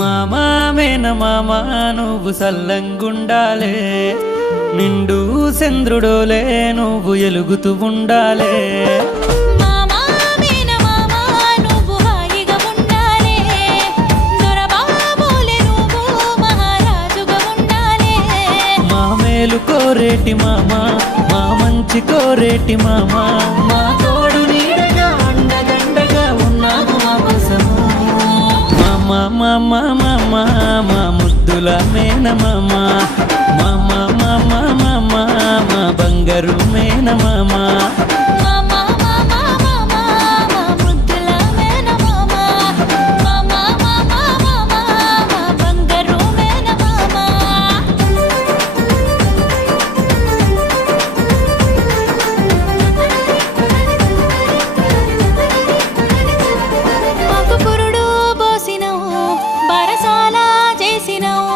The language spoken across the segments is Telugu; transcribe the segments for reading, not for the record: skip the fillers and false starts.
మామా మేనమామ నువ్వు సల్లంగుండాలే, నిండు చంద్రుడోలే నువ్వు ఎలుగుతూ ఉండాలే. మామా మేనమామ నువ్వు హాయిగా ఉండాలే, దొరబాబులే నువ్వు మహారాజుగా ఉండాలే. మా మేలు కోరేటి మామ, మా మంచి కోరేటి మామ, మా తోడు నీడగా అండదండగా ఉన్నావు మా కోసము. మామ మామ మా ముద్దుల మేనమామ, మామ మామ మామ మా బంగారు మేనమామ. మామా మామా మామా మా ముద్దుల మేనమామ, మామా మామా మామా మా బంగారు మేనమామ. మాకు పురుడు పోసినవు, బరసాల చేసినవు,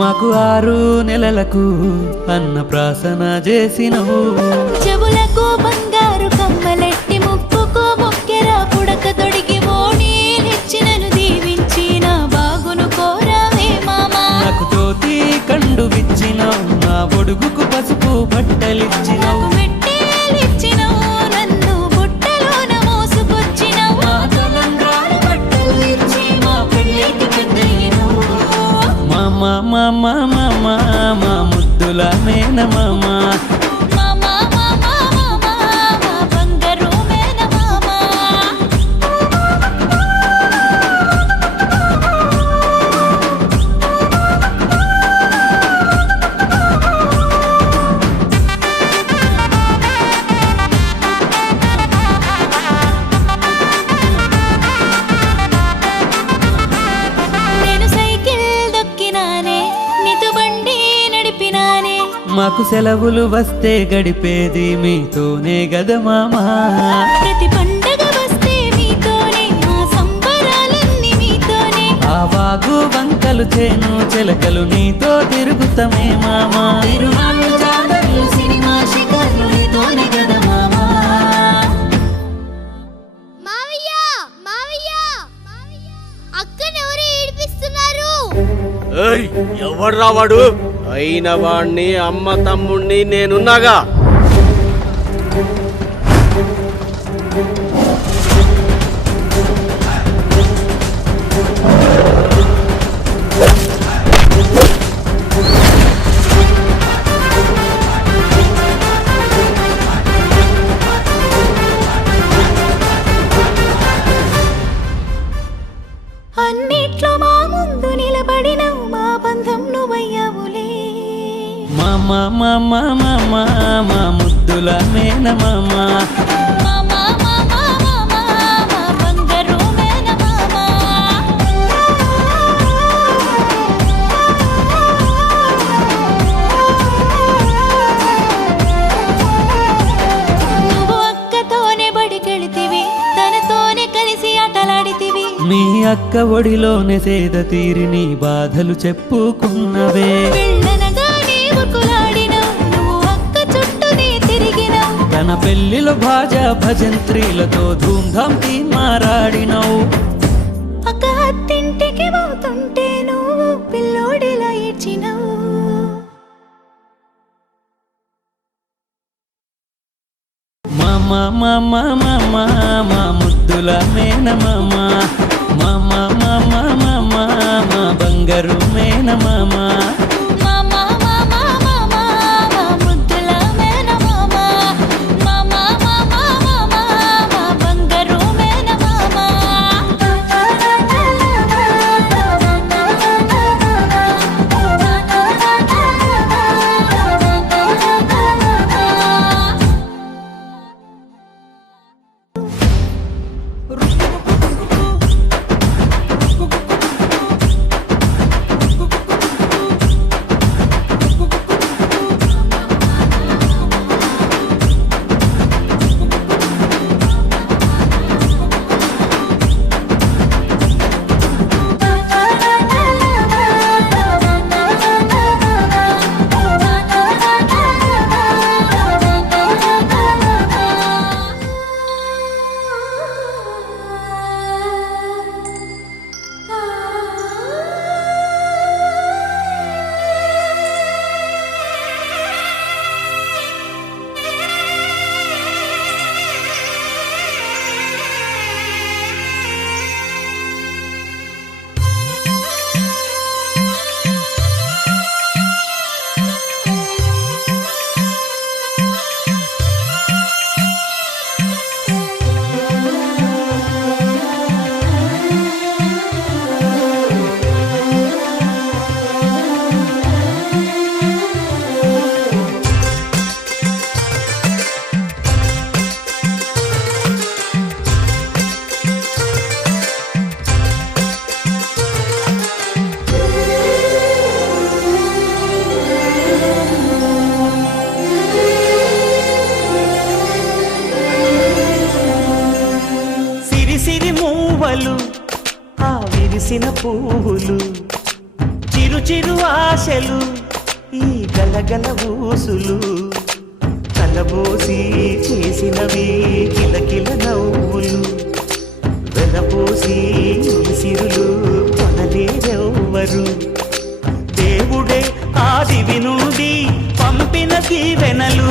మాకు 6 నెలలకు అన్నప్రాసన చేసినవు. చెవులకు బంగారు కమ్మలెట్టి ముక్కుకు మొక్కెర పుడక తొడిగి ఓణీలిచ్చినను దీవించిన బాగును కోరవే మామా. నాకు తోతి కండు విచ్చినావు, నా ఒడుగుకు పసుపు బట్టలిచ్చినావు. నాకు మెట్టేలిచ్చినవు, నన్ను బుట్టలోన మోసుకొచ్చినవు. మా తలంబ్రాలు బట్టలు ఇచ్చి మా పెళ్ళికి పెద్దయినావు. మామ మామ మామ మా ముద్దుల మేనమామ. మామా మామా మామా మా బంగారు మేనమామ. నేను సైకిల్ దొక్కినానే, నీతో బండి నడిపినానే. మాకు సెలవులు వస్తే గడిపేది మీతోనే గద మామా. ప్రతి పండగ వస్తే మీతోనే, మా సంబరాలన్నీ మీతోనే. ఆ వాగు వంకలు చేను చిలకలు నీతో తిరుగుతమే మామా. తిరునాళ్ళు జాతరలు సినిమా షికార్లు నీతోనే గద మామా. మావయ్య మావయ్య అక్కనెవరు ఏడిపిస్తున్నారు? ఏయ్ ఎవడ్రా వాడు? అయిన వాణ్ణి అమ్మ తమ్ముణ్ణి నేనున్నాగా. అన్నిట్లో మా ముందు నిలబడినవు, మా బంధం నువ్వయ్యావులే. మామ మామ మామ మా ముద్దుల మేనమామ. మామా మామా మామా మా బంగారు మేనమామ. నువ్వు అక్కతోనే బడికెళితివి, తనతోనే కలిసి ఆటలాడితివి. మీ అక్క ఒడిలోనే సేద తీరి నీ బాధలు చెప్పుకున్నవే. వెళ్ళనగానే ఉరుకులాడినవు, నువ్వు అక్క చుట్టూనే తిరిగినవు. తన పెళ్లిలో భాజా భజంత్రీలతో ధూమ్ధాం మారాడినవు. అక్క అత్తింటికి పోతుంటే నువ్వు పిల్లోడిలా ఏడ్చినవు. మామ మామ మామ మా ముద్దుల మేనమామ, మామ మామ మామ మా బంగారు మేనమామ. మామా మామా మామా మా ముద్దుల మేనమామ, మామా మామా మామా మా బంగారు మేనమామ. విరిసిన పువ్వులు చిరు చిరు ఆశలు ఈ గలగల ఊసులు కలబోసి చేసినవి కిలకిల నవ్వులు వెలబోసి సిరులు కొనలేరెవ్వరు దేవుడే ఆదివి నుండి పంపిన దీవెనలు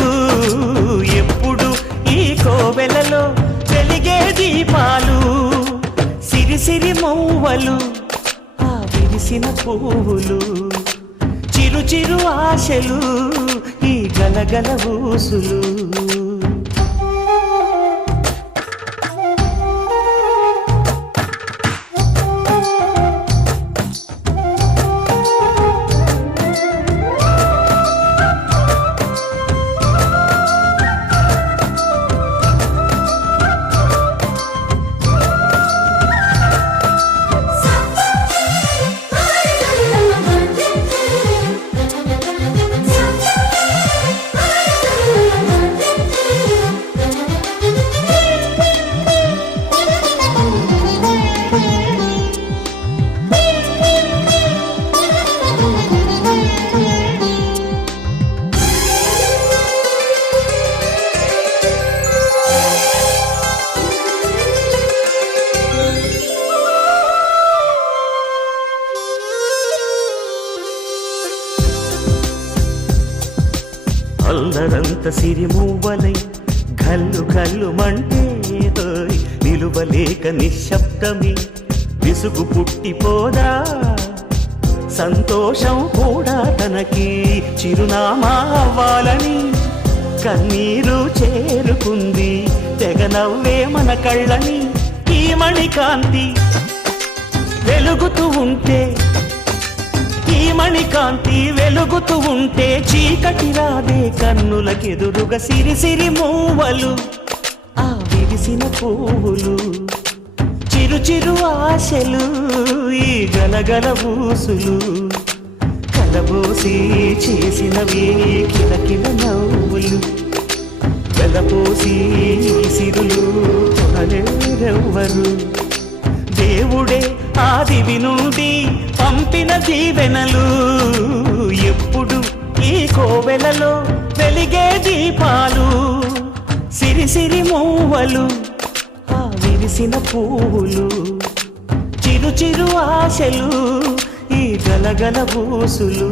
ఎప్పుడు ఈ కోవెలలో వెలిగే దీపాలు సిరిసిరి మౌవలు ఆ విరిసిన పువ్వులు చిరు చిరు ఆశలు ఈ గలగల ఊసులు అల్లరంత సిరిమూవలై గల్లు గల్లు మంటే నిలువలేక నిశ్శబ్దమి విసుగు పుట్టిపోదా సంతోషం కూడా తనకి చిరునామా అవ్వాలని కన్నీరు చేరుకుంది తెగ నవ్వే మన కళ్ళని ఈ మణికాంతి వెలుగుతూ ఉంటే ఈ మణికాంతి వెలుగుతూ ఉంటే చీకటి రాదే కన్నులకెదురుగా సిరిసిరి మూవలు ఆ విరిసిన పువ్వులు చిరు చిరు ఆశలు ఈ గలగల ఊసులు కలబోసి చేసినవి కిలకిల నవ్వులు వెలపోసి సిరులు కొనలేరెవ్వరు దేవుడే ఆదివి నుండి పంపిన దీవెనలు ఎప్పుడు ఈ కోవెలలో వెలిగే దీపాలు సిరిసిరి మూవలు ఆ విరిసిన పువ్వులు చిరు చిరు ఆశలు ఈ గలగల ఊసులు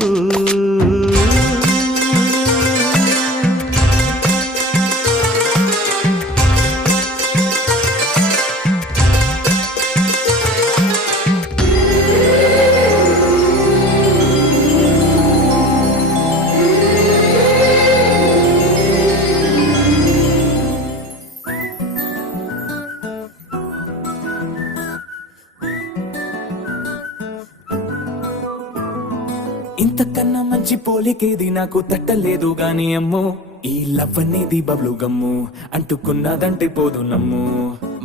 ఇంతకన్నా మంచి పోలికేది నాకు తట్టలేదు గాని అమ్మో ఈ లవ్ అనేది బబ్లు గమ్ము అంటుకున్నదంటే పోదు నమ్ము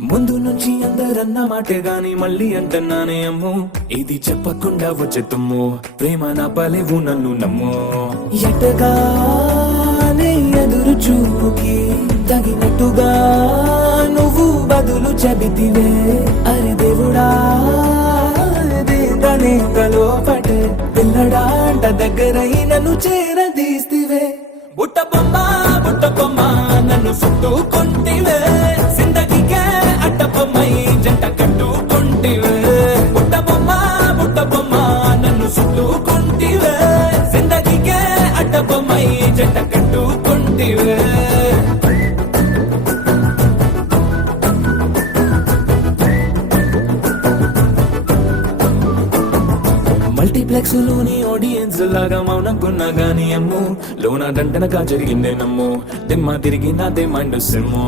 ముందు నుంచి అందరన్న మాటే గాని మళ్ళీ అంటున్నానే అమ్ము ఇది చెప్పకుండా వచ్చే తుమ్ము ప్రేమ నా పలేవు నన్ను నమ్ము ఎటగానే ఎదురు చూపుకి తగినట్టుగా నువ్వు బదులు చెబితివే అరే దేవుడా లోపటే పిల్లడాంట దగ్గరై నన్ను చేరదీస్తివే బుట్ట బొమ్మ నన్ను చుట్టుకుంటివే జిందగీకే అడ్డ బొమ్మై జంట కట్టుకుంటివే బుట్ట బొమ్మ నన్ను చుట్టుకుంటివే జిందగీకే అడ్డ బొమ్మై జంట కట్టుకుంటివే మల్టీప్లెక్స్ లోని ఆడియన్స్ లాగా మౌనంకున్నా గానీ అమ్ము లోన దండనగా జరిగిందే నమ్ము దిమ్మ తిరిగి నాదే మైండ్ సిమ్ము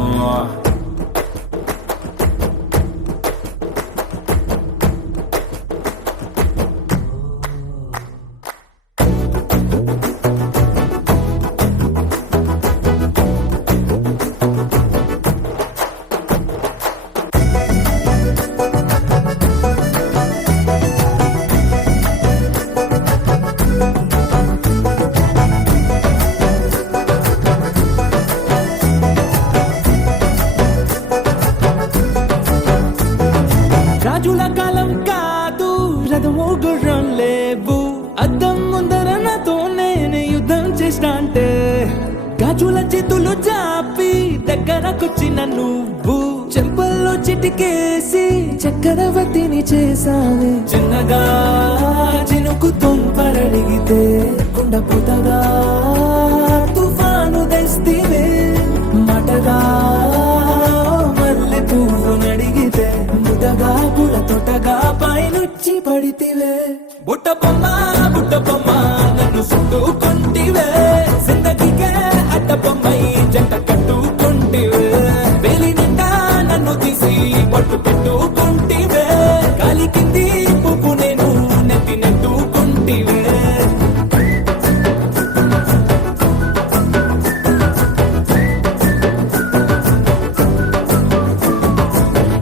గుర్రం లేవు అద్దం ముందర నాతో నేను యుద్ధం చేస్తా అంటే గాజుల చేతులు చాపి దగ్గరకొచ్చిన నువ్వు చెంపల్లో చిటికేసి చక్రవర్తిని చేసావే చిన్నగా చినుకు తుంపరడిగితే కుండపోతగా తుఫాను తెస్తివే మటగా మల్లె పువ్వు నడిగితే ముదగా పుల తొటగా పైనుచ్చి పడితివే బుట్ట బొమ్మ నన్ను చుట్టుకుంటివే జిందగీకే అడ్డ బొమ్మై జంట కట్టుకుంటివే వేలి నిండా నన్ను తీసి పట్టు పెట్టుకుంటివే గాలి కింది పువ్వు నేను నెత్తి నెట్టుకుంటివే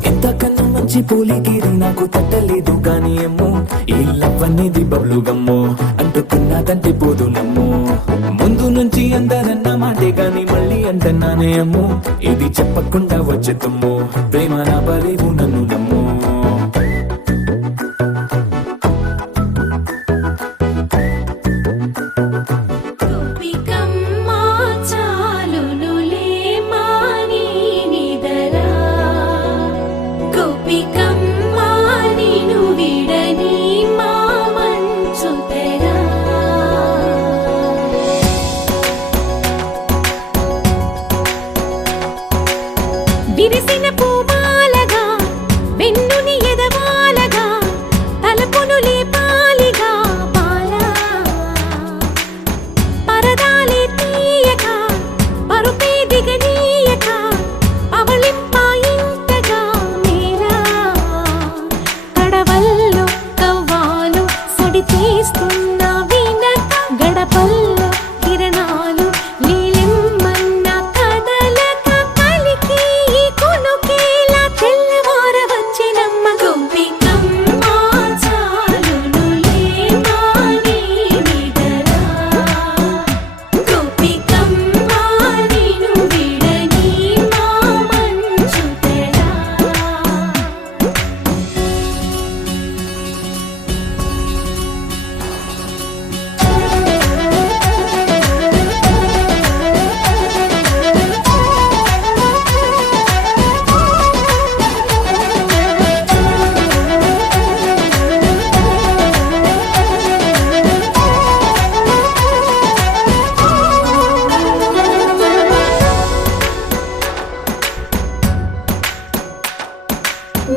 ఇంతకన్నా మంచి పూలిగిరి నాకు తట్టలేదు కానీ ఏమో ఈ లవ్ అనేది బబ్లు గమ్ము అంటుకున్నదంటే పోదు నమ్ము ముందు నుంచి అందరన్న మాటే గాని మళ్ళీ అంటన్నానే అమ్ము ఇది చెప్పకుండా వచ్చే తుమ్ము ప్రేమ నా బలేవు నన్ను నమ్ము గోపికమ్మ చాలునులే మాని నిదరా గోపికమ్మ నిను విడని మా మంచు తెరా విరిసిన పూమాలగా వెన్నుని ఎదవాలగా తలపును లేపాలిగా పాలా పరదాలే తీయక పరుపే దిగనీయక పవళింపాయింతగా మేరా కడవల్లో కవ్వాలు సడి చేస్తున్న వీణక గడపల్లో కిరణాలు నీలిమ్మన్న కదలక కలికి కొనుకేలా తెల్లవార వచ్చినమ్మ గోపికమ్మ చాలునులే మాని నిదరా గోపికమ్మ నిను విడని మా మంచు తెరా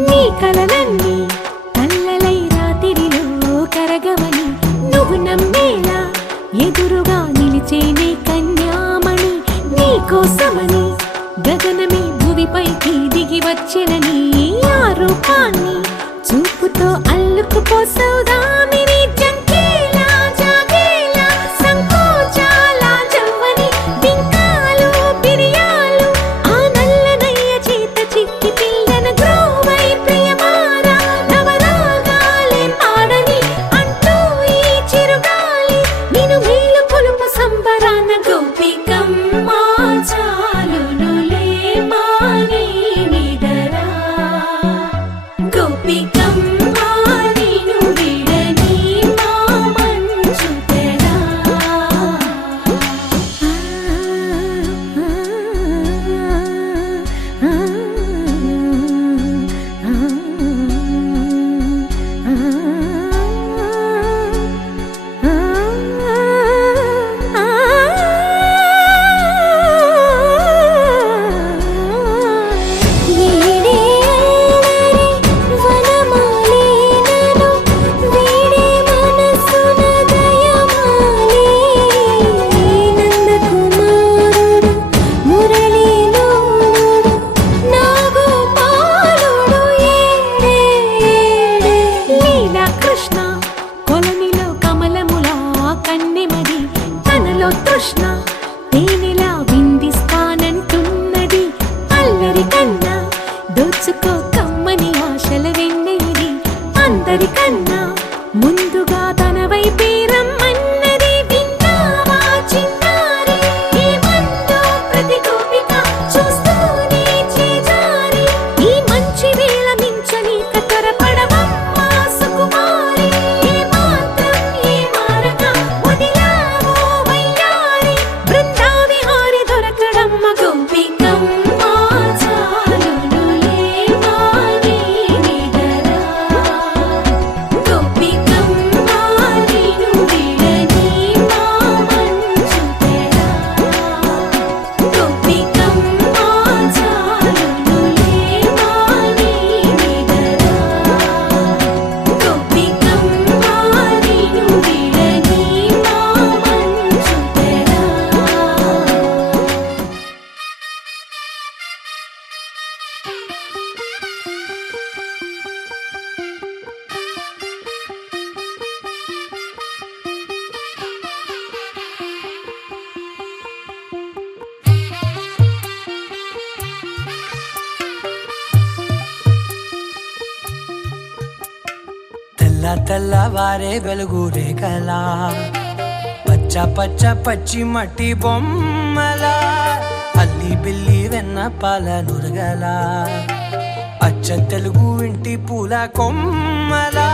నీ కలలన్నీ కల్లలై రాత్రిలో కరగవని నువ్వు నమ్మేలా ఎదురుగా నిలిచేనే కన్యామణి నీ కోసమని గగనమే భువిపైకి దిగి వచ్చినని ఆ రూపాన్ని చూపుతో అల్లుకుపోసౌదామిని జంకేలా జాగేలా సంకోచాల జవ్వని బింకాలు బిరియాలు ఆ నల్లనయ్య చేత చిక్కి పిల్లన గ్రోవై ప్రియమారా నవరాగాలే పాడని అంటూ ఈ చిరుగాలి నిన్ను మేలు కొలుపు సంబరాన గోపికమ్మ చాలునులే మాని నిదరా గోపికమ్మ నిను విడని మా మంచు తెరా తృష్ణ తేనెలా విందిస్తానంటున్నది అల్లరి కన్నా దోచుకో కమ్మని ఆశల వెన్నెలిది అందరికన్నా ముందుగా తన వైపే రమ్మన్నది విన్నావా చిన్నారి ఈ మందో ప్రతి గోపిక చూస్తూనే చేజారి ఈ మంచి వేళ మించని కతరపడవమ్మ సుకుమారి తెల్లవారే వెలుగు రేఖలా పచ్చ పచ్చ పచ్చి మట్టి బొమ్మలా అల్లి బిల్లి వెన్న పాల నురగలా అచ్చ తెలుగు ఇంటి పూల కొమ్మలా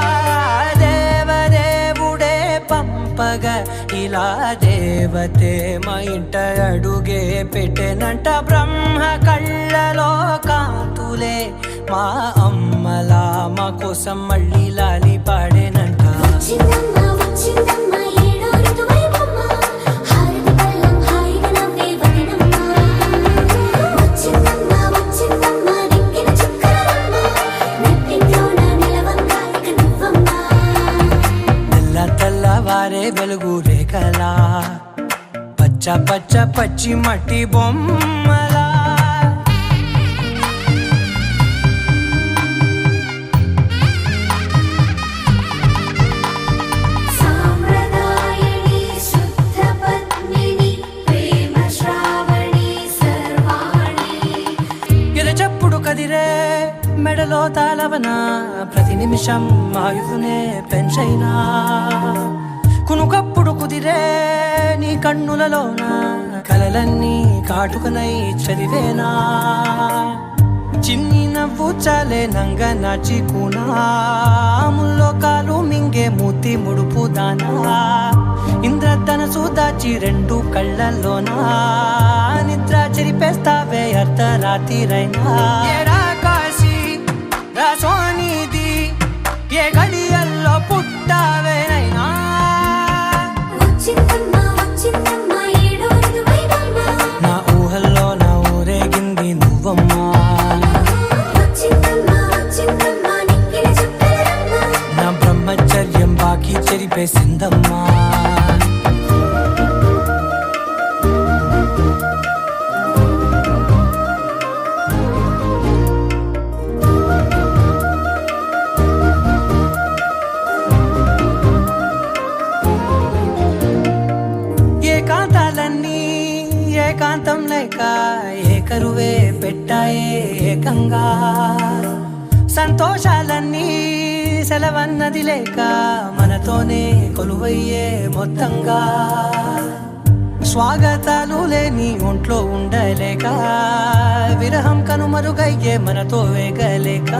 దేవదేవుడే పంపగా ఇలా దేవతే మా ఇంట అడుగే పెట్టెనంట బ్రహ్మ కళ్ళలో కాంతులే మా అమ్మలా మా కోసం మళ్ళీ లాలి పాడేనంట తెల్లవారే వెలుగు రేఖలా పచ్చ పచ్చ పచ్చి మట్టి బొమ్మలా ఎరచప్పుడు కదిరే మెడలో తాళవన ప్రతి నిమిషం ఆయుధునే పెంచైనా కునుకప్పుడు కుదిరే నీ కన్నులలోన కలలన్నీ కాటుకనై చదివేనా చిన్ని నవ్వు చాలే నంగ నాచి కూనాముల్లో కాలు మింగే మూతి ముడుపు దానా ఇంద్రధనసు దాచి రెండు కళ్ళల్లోనా నిద్ర చెరిపేస్తావే అర్ధరాత్రిరైనా ఏరా కాశీ రాసోనిది ఏ గడియల్లో పుట్టావేనైనా నా ఊహల్లో నా ఊరేగింది నువ్వమ్మా నా బ్రహ్మచర్యం బాకీ చెరిపేసిందమ్మా ఏకాంతాలన్నీ ఏకాంతం లేక ఏకరువే పెట్టాయే ఏకంగా సంతోషాలన్నీ సెలవన్నది లేక మనతోనే కొలువయ్యే మొత్తంగా స్వాగతాలు లేని ఒంట్లో ఉండలేక విరహం కనుమరుగయ్యే మనతో వేగలేక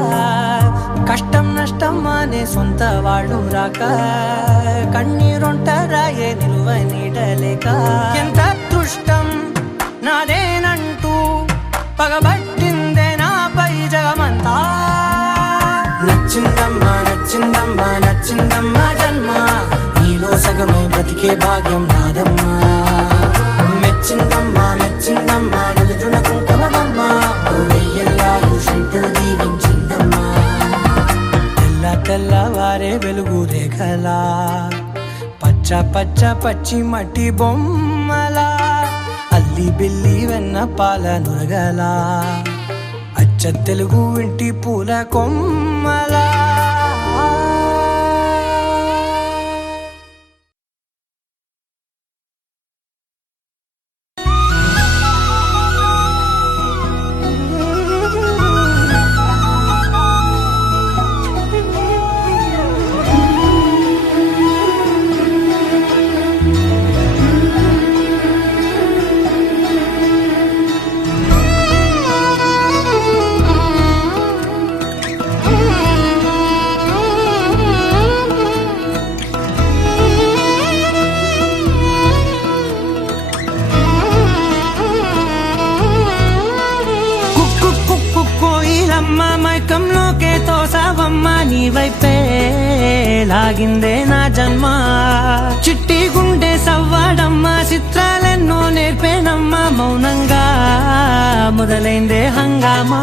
కష్టం నష్టం అనే సొంత వాళ్ళు రాక కన్నీరొంటరాయే నిలువ నీడలేక ఎంత అదృష్టం నాదేనంటూ పగబట్టిందే నాపై జగమంతా నచ్చిందమ్మా నచ్చిందమ్మా నచ్చిందమ్మా జన్మ నీలో సగమే బ్రతికే భాగ్యం నాదమ్మా మెచ్చిందమ్మా మెచ్చిందమ్మా నిలుదున కుంకుమమ్మా వెయ్యల్లాలు శంకరు దీవించిందమ్మా తెల్లవారే వెలుగు రేఖలా పచ్చ పచ్చ పచ్చి మట్టి బొమ్మలా అల్లి బిల్లి వెన్న పాల నురగలా అచ్చ తెలుగు ఇంటి పూల కొమ్మలా మైకంలోకే తోసావమ్మ నీ వైపే లాగిందే నా జన్మ చిట్టి గుండె సవ్వాడమ్మ చిత్రాలెన్నో నేర్పేనమ్మ మౌనంగా మొదలైందే హంగామా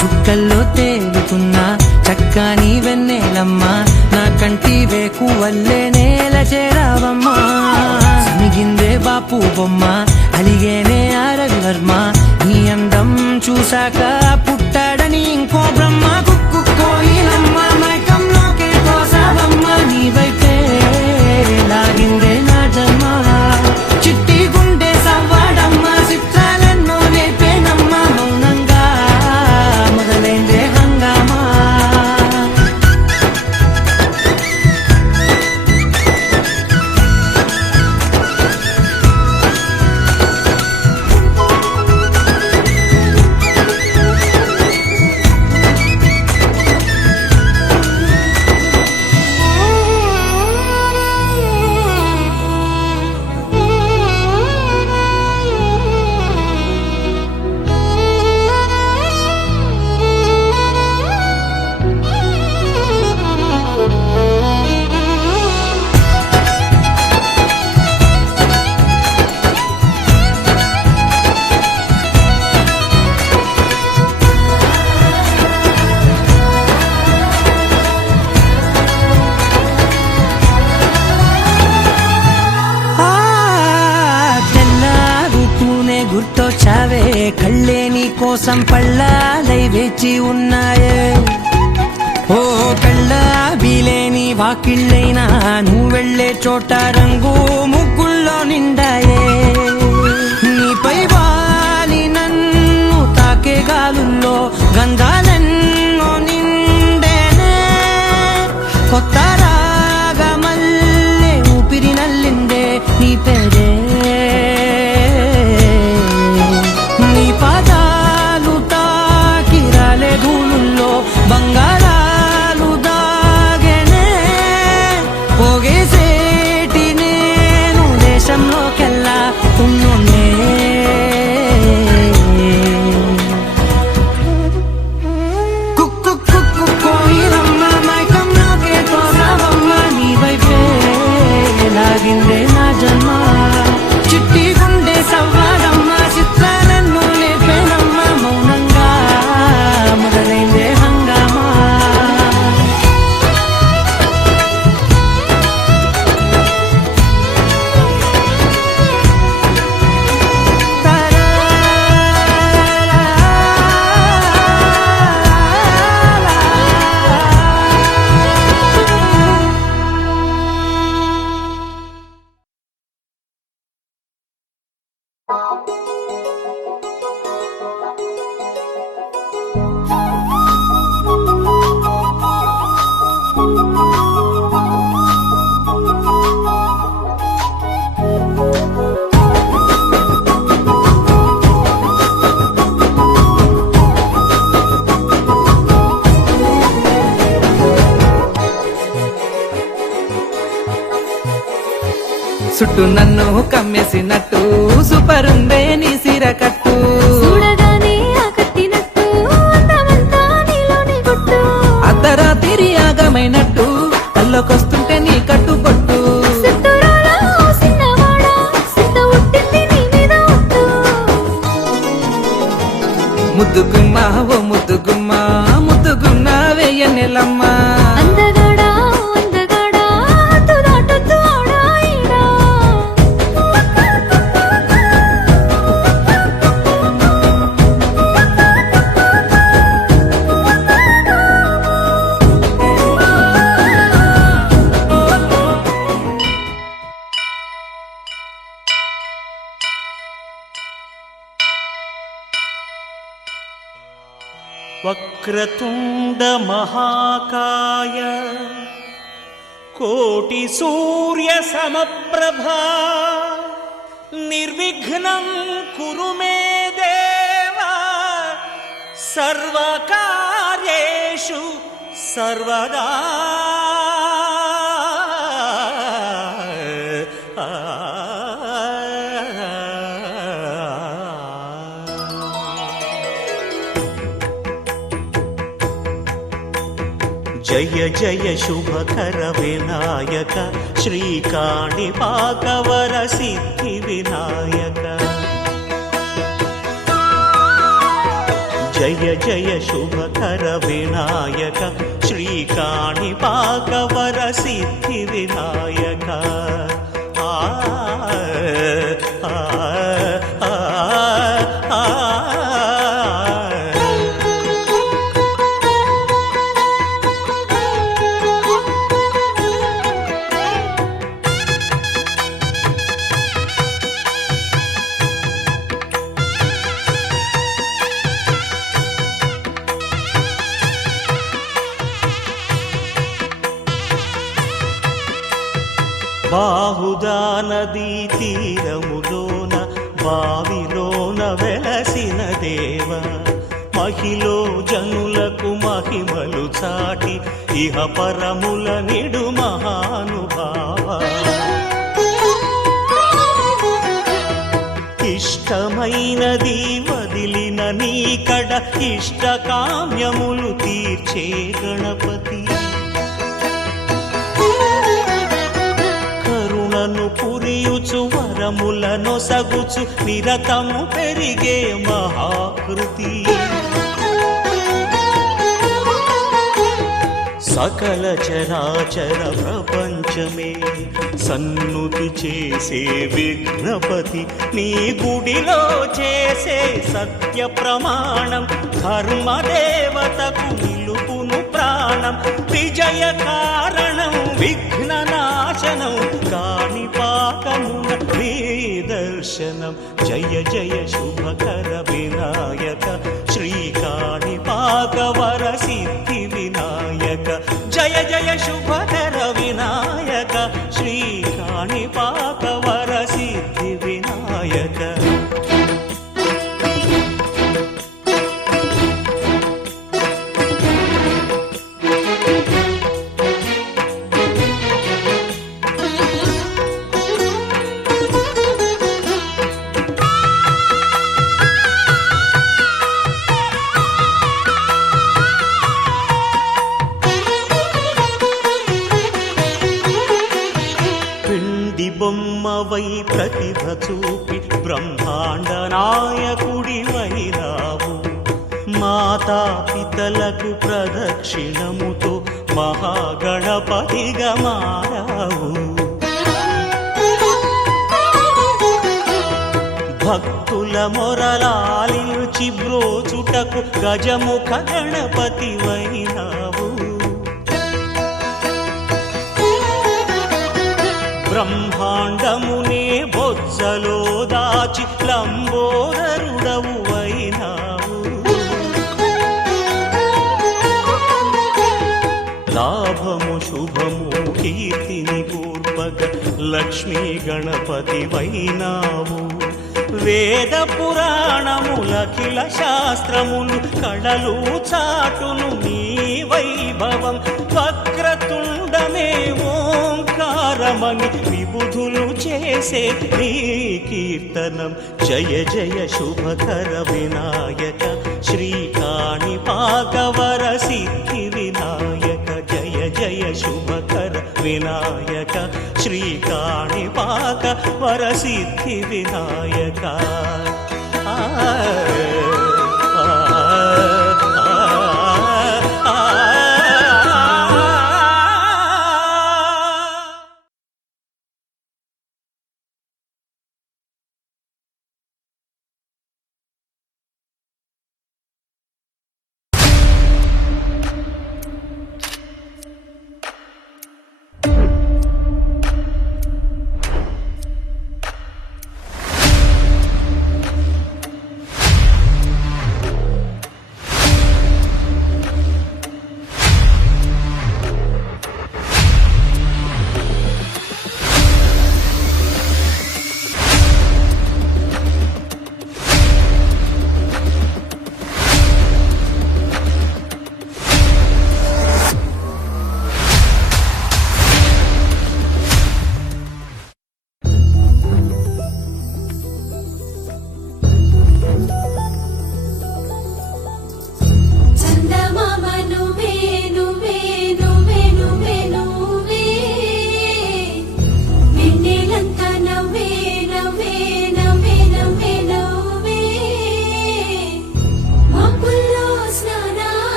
చుక్కల్లో తేలుతున్నా చక్కని వెన్నెలమ్మ నా కంటి వేకు వల్లే నేల చేరావమ్మా మిగిందే బాపు బొమ్మ అలిగేనే రవివర్మ నీ అందం చూసాక పుట్టాడని ఇంకో బ్రహ్మ కుక్కు కోయిలమ్మ మైకంలోకే తోసావమ్మ నీ వైపే లాగిందే నా జన్మ చిట్టి గుండె సవ్వాడమ్మ చిత్రాలెన్నో నేర్పేనమ్మ మౌనంగా మొదలైందే హంగామా కళ్ళే నీ కోసం పళ్ళాలై వేచి ఉన్నాయే. ఓ కళ్ళ బీలేని వాకిళ్ళైనా నువ్వు వెళ్ళే చోట రంగు ముగ్గుల్లో నిండాయే. నీపై వాలి నన్ను తాకే గాలుల్లో గంధాలెన్నో నిండేనే. కొత్త రాగమల్లే ఊపిరి నల్లిందే నీ పేరే. నీ పాదాలు తాకి రాలే ధూళుల్లో బంగారాలు దాగెనే. పోగేసేటి నేను దేశంలోకెల్లా ఉన్నోనే. కుక్కు కుక్కు కోయిలమ్మ మైకంలోకే తోసావమ్మ. నీ వైపే లాగిందే నా జన్మ. చిట్టి గుండె సవ్వారమ్మ చిత్రాలెన్నో లేపేనమ్మ. మౌనంగా మొదలైందే హంగామా. చుట్టూ నన్ను కమ్మేసినట్టు సూపర్ ఉందే నీ సీర కట్టు. చూడగానే ఆకట్టినట్టు అందమంతా నీలోనే గుట్టు. అర్ధరాత్రి ఆగమైనట్టు కళ్ళకొస్తుంటే నీ కట్టుబొట్టు. సిద్ధురాల ఓ సిన్నవాడ, సిద్ధ ఉట్టింది నీ మీద ఒట్టు. ముద్దుగుమ్మ ఓ ముద్దుగుమ్మ ముద్దుగుమ్మ వెయ్యనెలమ్మ. అందగాడా అందగాడా హద్దు దాటొద్దు ఆడా ఈడా. వక్రతుండ మహాకాయ కోటి సూర్య సమప్రభా నిర్విఘ్నం కురు మే దేవా సర్వకార్యేషు సర్వదా. జయ జయ శుభకర వినాయక శ్రీకాణిపాకవర సిద్ధి వినాయక. జయ జయ శుభకర వినాయక శ్రీకాణిపాకవర సిద్ధి వినాయక. ఆ ఆ ఆ ఆ బాహుదా నదీ తీరములోన బావిలోన వెలసిన దేవ. మహిలో జనులకు మహిమలు చాటి ఇహ పరముల నిడు మహానుభావ. ఇష్టమైనది వదిలిన నీకడ ఇష్ట కామ్యములు తీర్చే గణపతి. కరుణను పురియుచు వరములను సగుచు నిరతము పెరిగే మహాకృతి. సకల చరాచర ప్రపంచమే సన్నుతి చేసే విఘ్నపతి నీ గుడిలో చేసే సత్య ప్రమాణం ధర్మదేవతకు నిలుపును ప్రాణం విజయ కారణం విఘ్న నాశనం కాణిపాకమున నీ దర్శనం జయ జయ శుభకర వినాయక శ్రీ కాణిపాక వర సిద్ధి వినాయక జయ జయ శుభకర వినాయక శ్రీ కాణిపాక వర సిద్ధి వినాయక బొమ్మవై ప్రతిభ చూపి బ్రహ్మాండ నాయకుడి వైరావు మాతా పితలకు ప్రదక్షిణముతో మహాగణపతిగా మారావు భక్తుల మొరలాలించి బ్రోచుటకు గజముఖ గణపతి వైనావు బ్రహ్మాండమునే బొజ్జలో దాచి లంబోదరుడవు అయినావు లాభము శుభము కీర్తిని పూర్వక లక్ష్మీ గణపతి వైనావు వేద పురాణములఖిల శాస్త్రములు కళలు చాటును నీ వైభవం వక్రతుండమే ఓంకారమని విబుధులు చేసే నీ కీర్తనం జయ జయ శుభకర వినాయక శ్రీ కాణిపాక వర సిద్ధి వినాయక జయ జయ శుభకర వినాయక శ్రీ కాణిపాక వర సిద్ధి వినాయక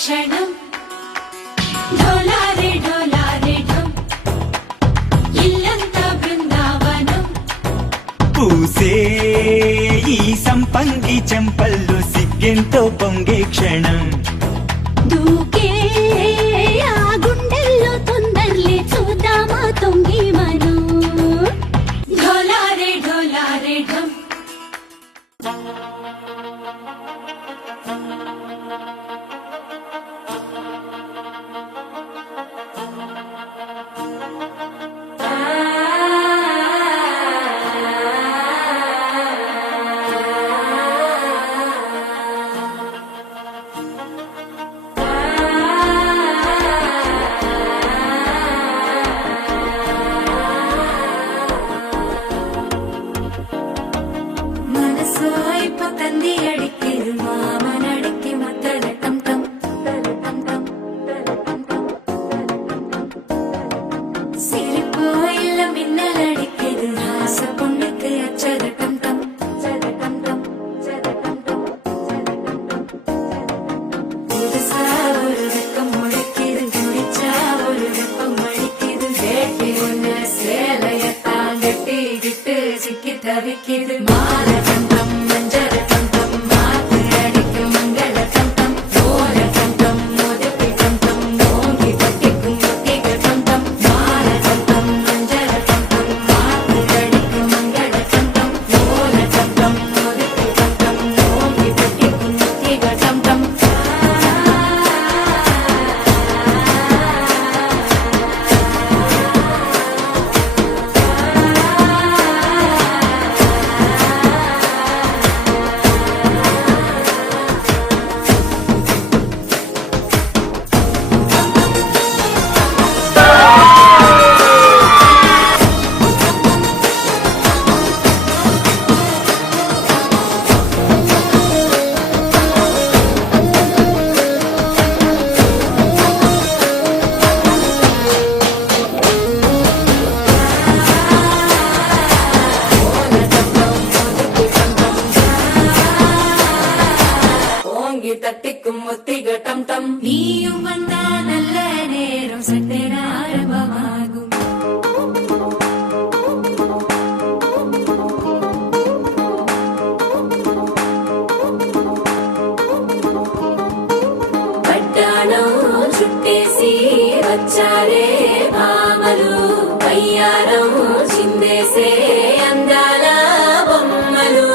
క్షణం ఢోలారే ఢోలారే ఢం ఇల్లంతా బృందావనం పూసే ఈ సంపంగి చెంపల్లో సిగ్గెంతో పొంగే క్షణం దూకే ఆ గుండెల్లో తొందరలే చూద్దామా తొంగి మనం ఢోలారే ఢోలారే ఢం தட்டிக்கும் ஒத்திக டம் டம் நீயும் வந்தா நல்ல நேரம் சட்டென ஆரம்பமாகும் పట్టాణం చుట్టేసి వచ్చారే భామలు పయ్యారం చిందేసే అందాల బొమ్మలు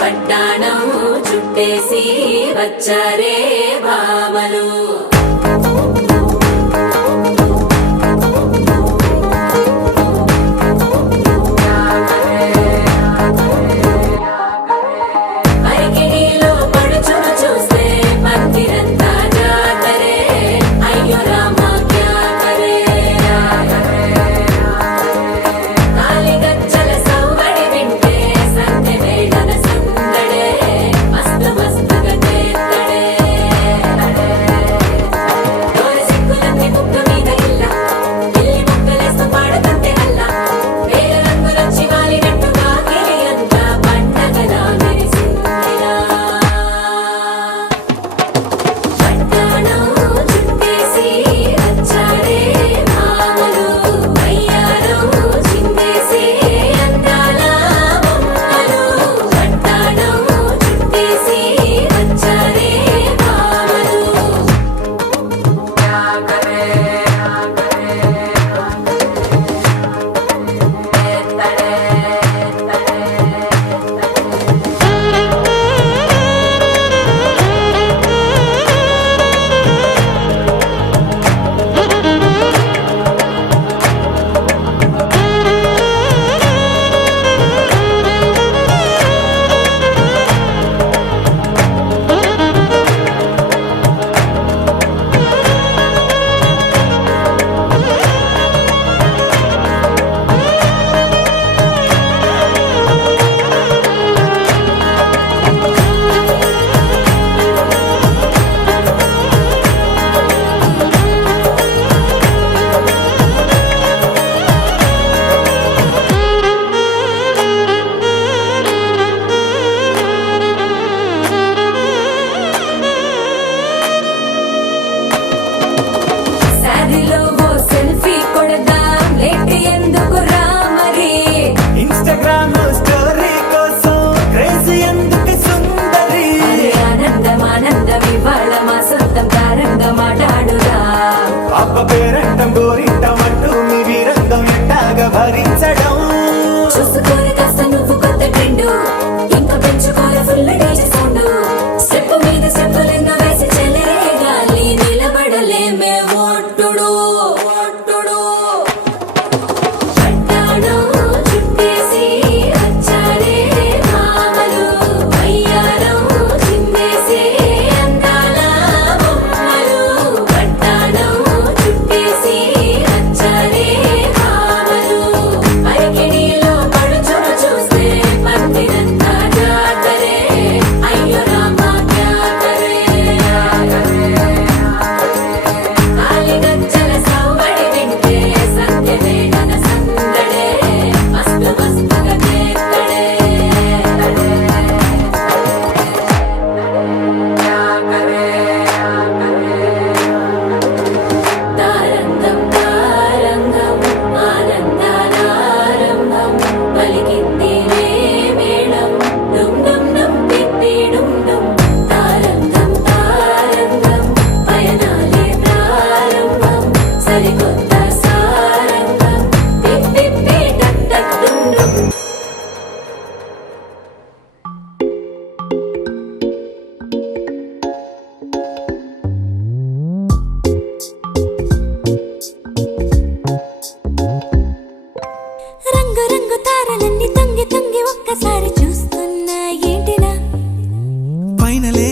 పట్టాణం చుట్టేసి వచ్చారే భామలు అరికిడిలో పడుచును చూస్తే పందిరంతా జాతరే అయ్యో రామా క్యా కరే తాలిగజ్జల సవ్వడి వింటే సందె వేళన సందడే మస్తు మస్తుగా చేత్తడే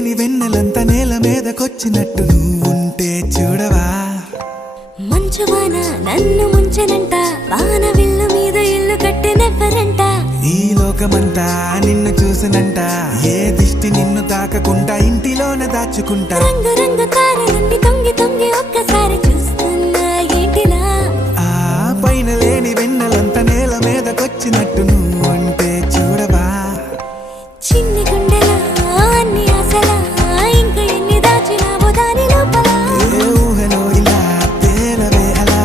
లేని వెన్నెలంత నేల మీదకొచ్చినట్టు నువ్వుంటే చూడవా మంచువాన నన్ను ముంచనంట వాన విల్లు మీద ఇల్లు కట్టినెవ్వరంట ఈ లోకమంతా నిన్ను చూసినంట ఏ దిష్టి నిన్ను తాకకుండా ఇంటిలోన దాచుకుంటా రంగు రంగు తారలన్నీ తొంగి తొంగి ఒక్కసారి చూస్తున్నా ఏంటిలా ఆ పైన లేని వెన్నెలంత నేల మీదకొచ్చినట్టు నువ్వుంటే చూడవా చిన్ని గుండెలా అన్ని ఆశలా ఇంకా ఎన్ని దాచినావో దాని లోపల ఏ ఊహలో ఇలా తేలవే అలా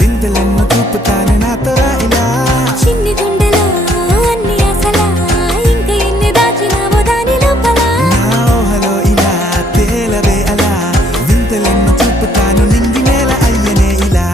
వింతలెన్నో చూపుతాను నాతో రా ఇలా చిన్ని గుండెలా అన్ని ఆశలా ఇంకా ఎన్ని దాచినావో దాని లోపల నా ఊహలో ఇలా తేలవే అలా వింతలెన్నో చూపుతాను నింగి నేల అయ్యనే ఇలా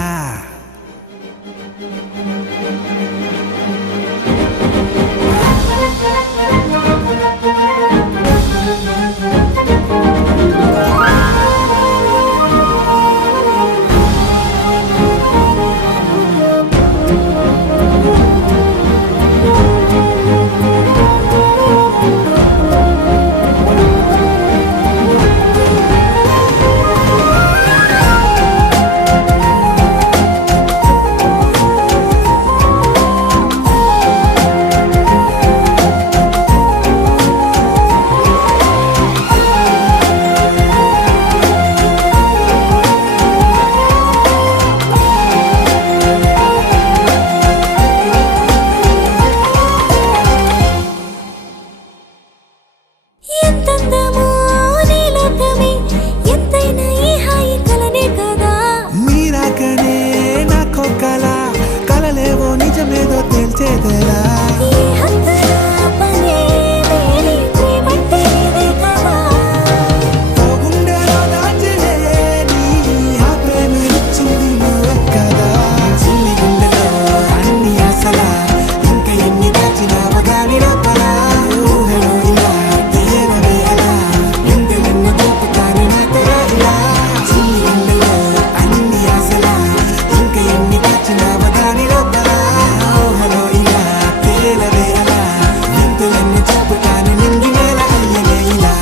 ఎంతందమో నీ లోకమే ఎంతైనా ఈ హాయి కలనే కదా మీరాకనే నాకో కలలేవో నిజమేదో తేల్చేదేలా ఈ హద్దుల పనే లేని ప్రేమంటే ఇదే కదా ఓ గుండెలో దాచలే నీ ఆ ప్రేమ ఇచ్చింది నువ్వే కదా చిన్ని గుండెలో అన్ని ఆశలా ఇంకా ఎన్ని దాచినావో దాని లోపల ఊహలో ఇలా తేలవే అలా వింతలెన్నో చూపుతాను నాతో రా ఇలా చిన్ని గుండెలో అన్ని ఆశలా ఇంకా ఎన్ని దాచినావో దాని లోపల ఊహలో ఇలా తేలవే అలా వింతలెన్నో చూపుతాను నింగి నేల అయ్యనే ఇలా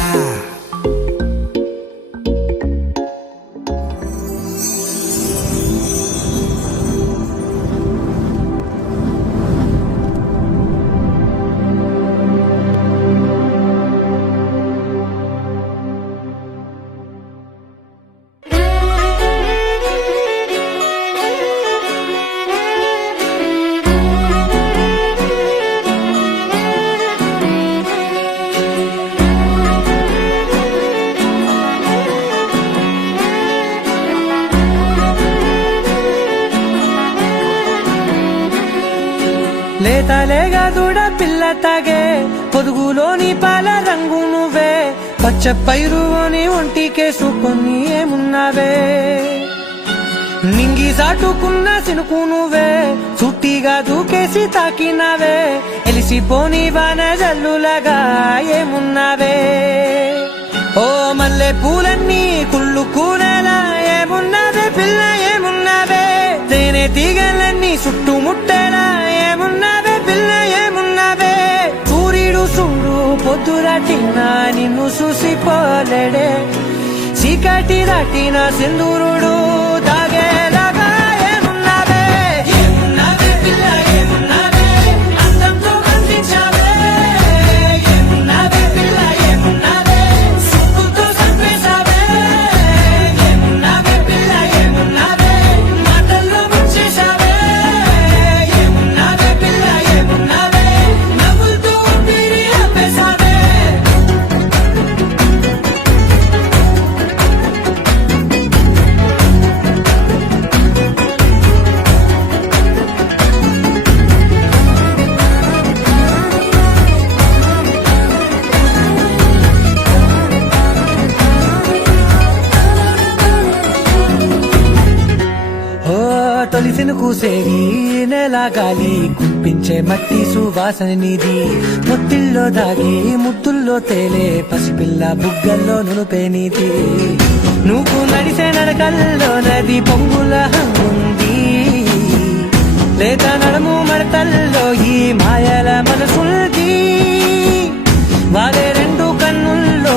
లేతలేగా దూడ పిల్ల తాగే పొదుగులోని పాల రంగు నువ్వే పచ్చ పైరుని ఒంటికేసుకొని ఏమున్నావే నింగి సాటుకున్న సినుకు నువ్వే చుట్టిగా దూకేసి తాకినావే ఎలిసిపోని వాన జల్లులాగా ఏమున్నావే ఓ మల్లె పూలన్నీ కుళ్ళు కూరలా ఏమున్నావే పిల్ల ఏమున్నావే తేనె తీగలన్నీ చుట్టుముట్టేలా ఏమున్నావే పిల్ల ఏమున్నావే సూర్యుడు చూడు పొద్దురాటిన నిన్ను చూసిపోలేడే చీకటి దాటిన సింధూరుడు దాగేలాగా ఏమున్నావే ఏమున్నావే పిల్ల ఏమున్నావే అందంతో కనిపించావే ఏమున్నావే పిల్ల ఏమున్నావే సుక్కుతో చంపేశావే ఏమున్నావే పిల్ల ఏమున్నావే మాటల్లో ముంచేశావే ఏమున్నావే పిల్ల ఏమున్నావే నవ్వులతో ఊపిరి ఆపేశావే తొలిసిన కూసేవి నెల గాలి కుప్పించే మట్టి సువాసన నీది ముత్తిల్లో దాగి ముత్తుల్లో తేలే పసిపిల్ల బుగ్గల్లో నునుపే నీది నువ్వు నడిసే నడకల్లో నది పొంగుల హంగుంది లేత నడుము మడతల్లో ఈ మాయల మనసుంది వారే రెండు కన్నుల్లో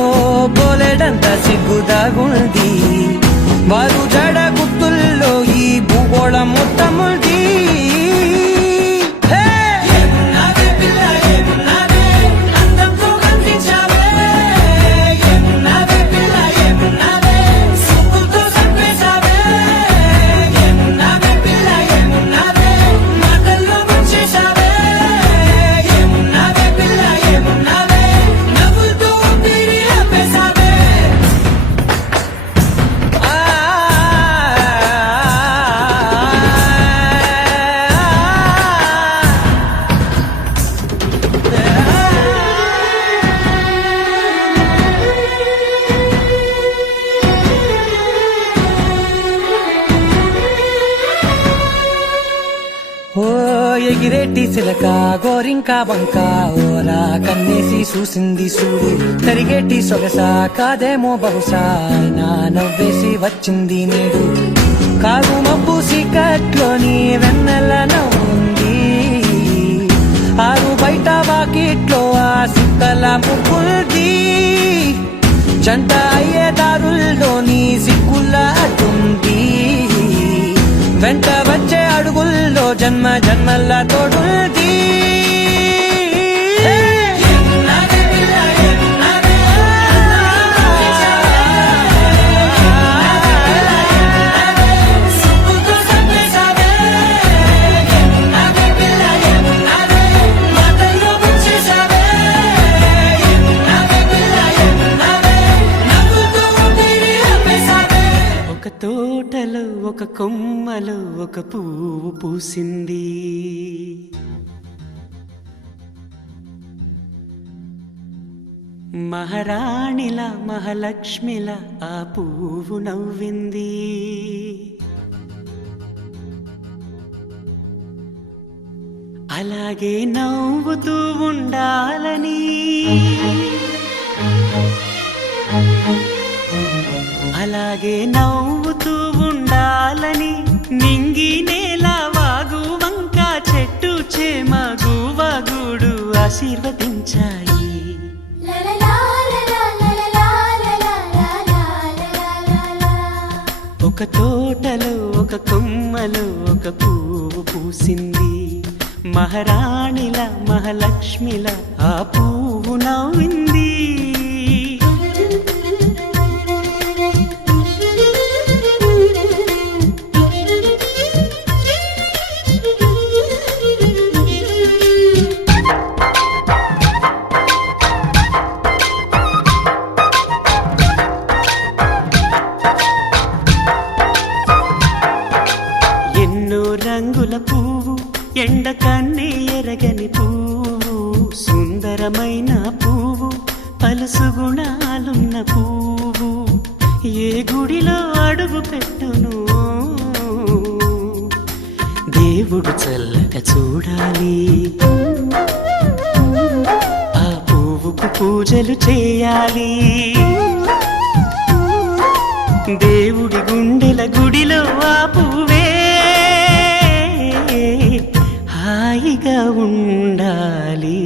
సిలక గోరింక వంక ఓరా కన్నేసి చూసింది చూడు తరిగేటి సొగస కాదేమో బహుశా అయినా నవ్వేసి వచ్చింది నేడు కారు మబ్బు సీకట్లోని వెన్నెల నవ్వుంది ఆరు బయట వాకిట్లో ఆ సుక్కల ముగ్గుల్ది జంట అయ్యే దారుల్లోని సిగ్గుల అడ్డుంది వెంట వచ్చే అడుగుల్లో జన్మ జన్మల్ల తోడుంది ఒక తోటలో ఒక కొమ్మలో ఒక పువ్వు పూసింది మహారాణిల మహాలక్ష్మిల ఆ పువ్వు నవ్వింది అలాగే నవ్వుతూ ఉండాలని అలాగే నవ్వుతూ ఉండాలని నింగి నేల వాగు వంక చెట్టు చేమ గువగుడు ఆశీర్వదించాయి ఒక తోటలో ఒక కొమ్మలో ఒక పువ్వు పూసింది మహారాణిల మహాలక్ష్మిల ఆ పువ్వు నవ్వింది రంగుల పువ్వు ఎండ కన్నే ఎరగని పువ్వు సుందరమైన పువ్వు పలుసు గుణాలున్న పువ్వు ఏ గుడిలో అడుగు పెట్టును దేవుడు చల్లగా చూడాలి ఆ పువ్వుకు పూజలు చేయాలి దేవుడి గుండెల గుడిలో ఆ పువ్వే హాయిగా ఉండాలి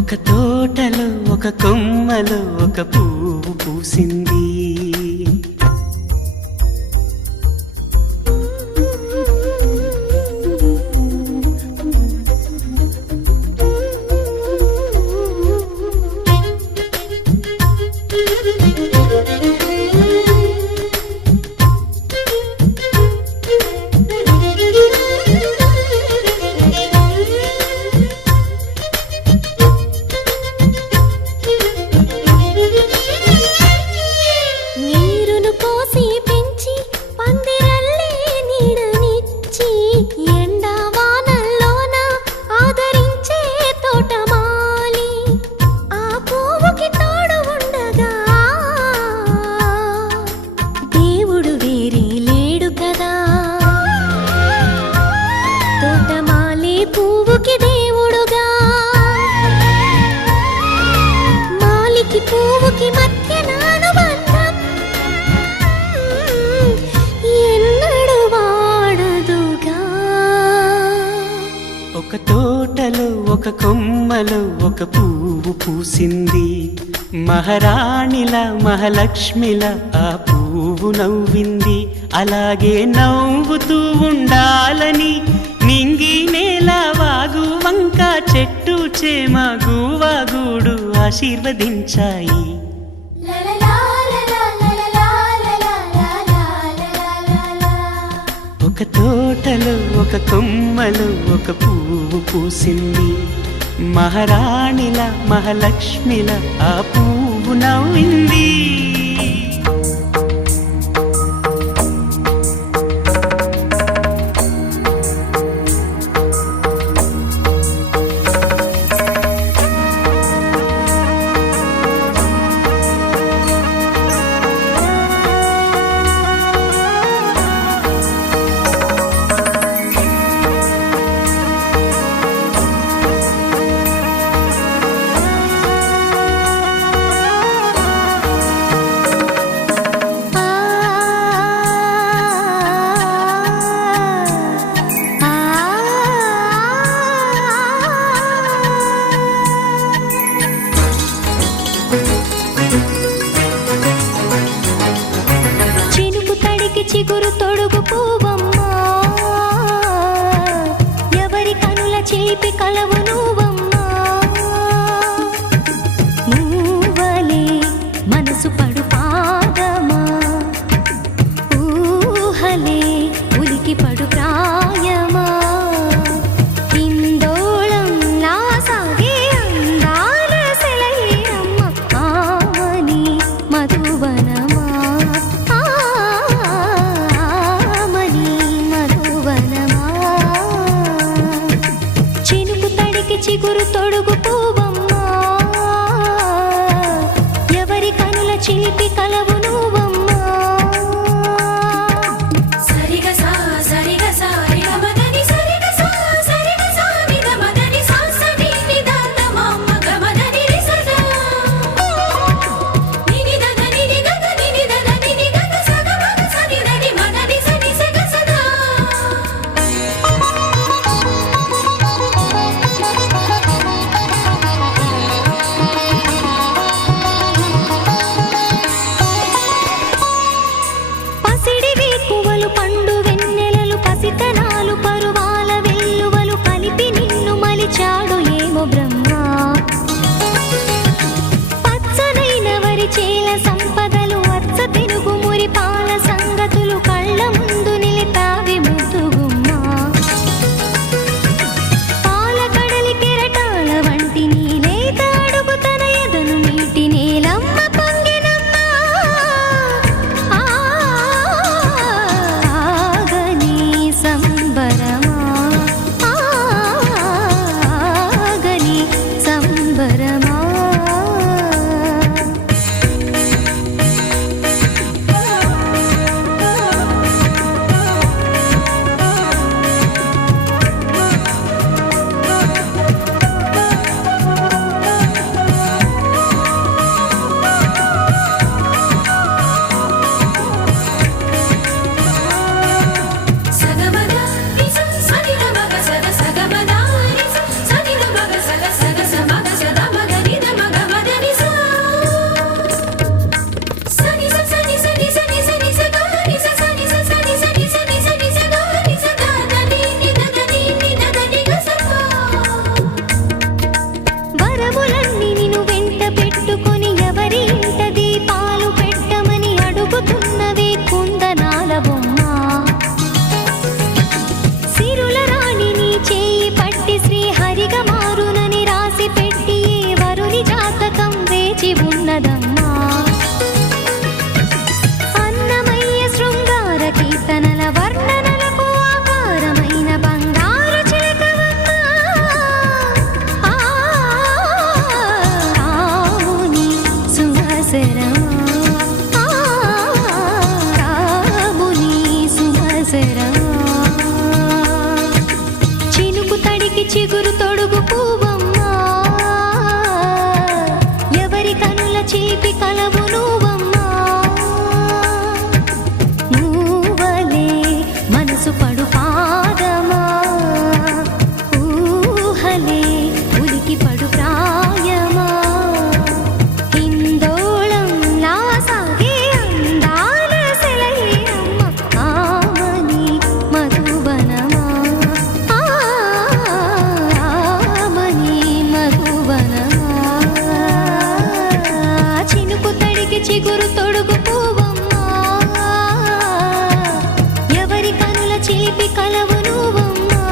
ఒక తోటలో ఒక కొమ్మలో ఒక పువ్వు పూసింది ఒక తోటలో ఒక కొమ్మలో ఒక పువ్వు పూసింది మహారాణిల మహాలక్ష్మిల ఆ పువ్వు నవ్వింది అలాగే నవ్వుతూ ఉండాలని నింగి నేల వాగు వంక చెట్టు చేమ గువగుడు ఆశీర్వదించాయి ఒక తోటలో ఒక కొమ్మలో ఒక పువ్వు పూసింది మహారాణిల మహాలక్ష్మిల ఆ పువ్వు నవ్వింది చిగురు తొడుగు పువ్వమ్మా ఎవరి కనుల చిలిపి కలవు నువ్వమ్మా సరిగా సా సరిగా సా రిగ మదని సరిగా సా సరిగా సా నిద మదని సా సని నిదాన మమ్మ గమదని రిసదా నిని దద నిని గద నిని దద నిని గద సగ మగ సని దని మదని సని సగ సదా పసిడి వేకువలు పండు వెన్నెలలు పసితనాలు పరువాల వెల్లువలు కలిపి నిన్ను మలిచాడు ఏమో బ్రహ్మ పచ్చనైన వరి చేల సంపదలు వచ్చ తిరుగు మురి పాల సంగతులు కళ్ళ ముందు నిలితావి ముద్దుగుమ్మ పాల కడలి కెరటాల వంటి నీలేత అడుగు తన ఎదను నీటి నేలమ్మ పొంగినమ్మ ఆగని సంబరమా ఆగని సంబరమా సగమద నిస సనిద మగ సద సగమద నిస సనిద మగ సద సగ సమగ సద మగ నిద మగ మద నిస సని స సని సని సని సని స గ నిస సని స సని సని సని సని స గ నిస ద ద ని ని ద ద ని ని ద ద ని గ స వరములన్నీ నిన్ను వెంట పెట్టుకొని ఎవరి ఇంట దీపాలు పెట్టమని అడుగుతున్నవే కుందనాల బొమ్మ సిరుల రాణి నీ చేయి పట్టి శ్రీహరిగా మారునని రాసి పెట్టి ఏ వరుని జాతకం వేచి ఉన్నదమ్మా అన్నమయ్య శృంగార కీర్తనల వర్ణనలకు ఆకారమైన బంగారు చిలకవమ్మా రాముని సుమసరమా రాముని సుమసరమా చినుకు తడికి చిగురు తొడుగు పువ్వమ్మా ఎవరి కనుల చిలిపి కలవు నువ్వమ్మా నువ్వలే మనసు పడు పాదమా ఊహలే ఉలికి పడు ప్రాయమా హిందోళంలా సాగే అందాల సెలయేరమ్మ ఆమని మధువనమా ఆమని మధువనమా చినుకు తడికి చిగురు తొడుగు పువ్వమ్మా ఎవరి కనుల చిలిపి కలవు నువ్వమ్మా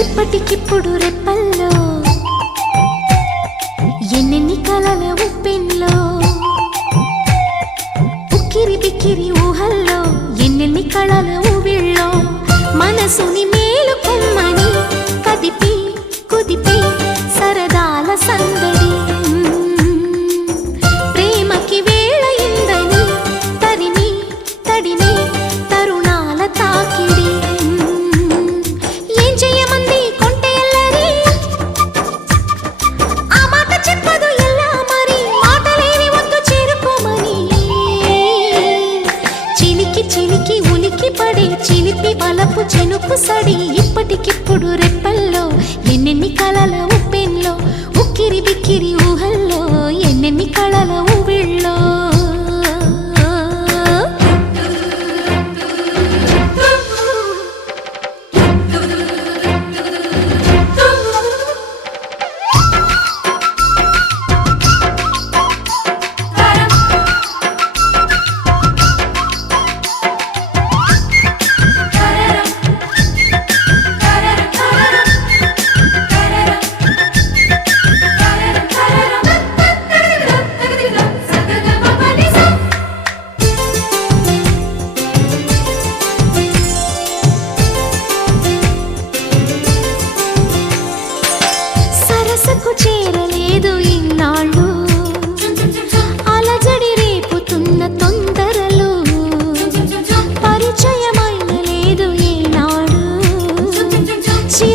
ఇప్పటికిప్పుడు రెప్పల్లో ఎన్నెన్ని కలల ఉప్పెన్లో ఉక్కిరి బిక్కిరి ఊహల్లో ఎన్నెన్ని కళల ఊవిళ్ళో మనసుని మేలుకొమ్మని కదిపి కుదిపి సరదాల సందడి ప్రేమకి వేళ ఇందని తరిమి తడిమి తరుణాల తాకిడి ఏం చెయ్యమంది కొంటె ఎల్లరి ఆ మాట చెప్పదు ఎలా మరి మాటలేని వద్దు చేరుకోమని చిలికి చిలికి ఉలికి పడే చిలిపి వలపు చెనుకు సడి ఇప్పటికిప్పుడు రెప్పల్లో ఎన్నెన్ని కలల ఉప్పెన్లో ఉక్కిరి బిక్కిరి ఊహల్లో ఎన్నెన్ని కళల ఊవిళ్ళో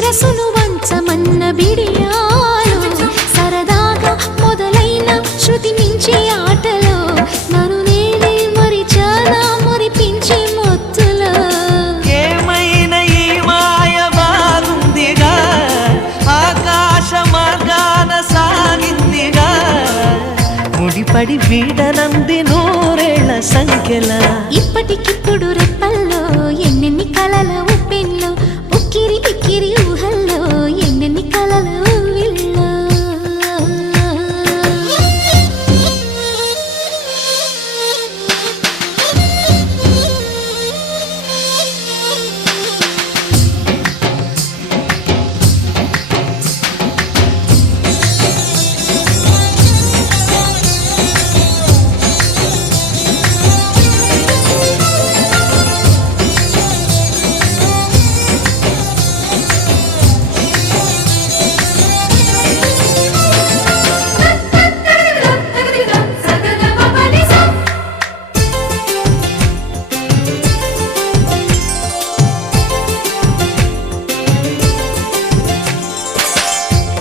శిరసును వంచమన్న బిడియాలు సరదాగా మొదలైన శృతి మించే ఆటలో నన్ను నేనే మరిచానా మురిపించే మొత్తులో ఏమైనా ఈ మాయ బాగుందిగా ఆకాశ మార్గాన సాగిందిగా ముడిపడి వీడనంది నూరేళ్ల సంఖ్యల ఇప్పటికిప్పుడు రెప్పల్లో ఎన్నెన్ని కలల ఉప్పెన్లో ఉక్కిరి బిక్కిరి ఊహల్లో ఎన్నెన్ని కలల ఊవిళ్ళో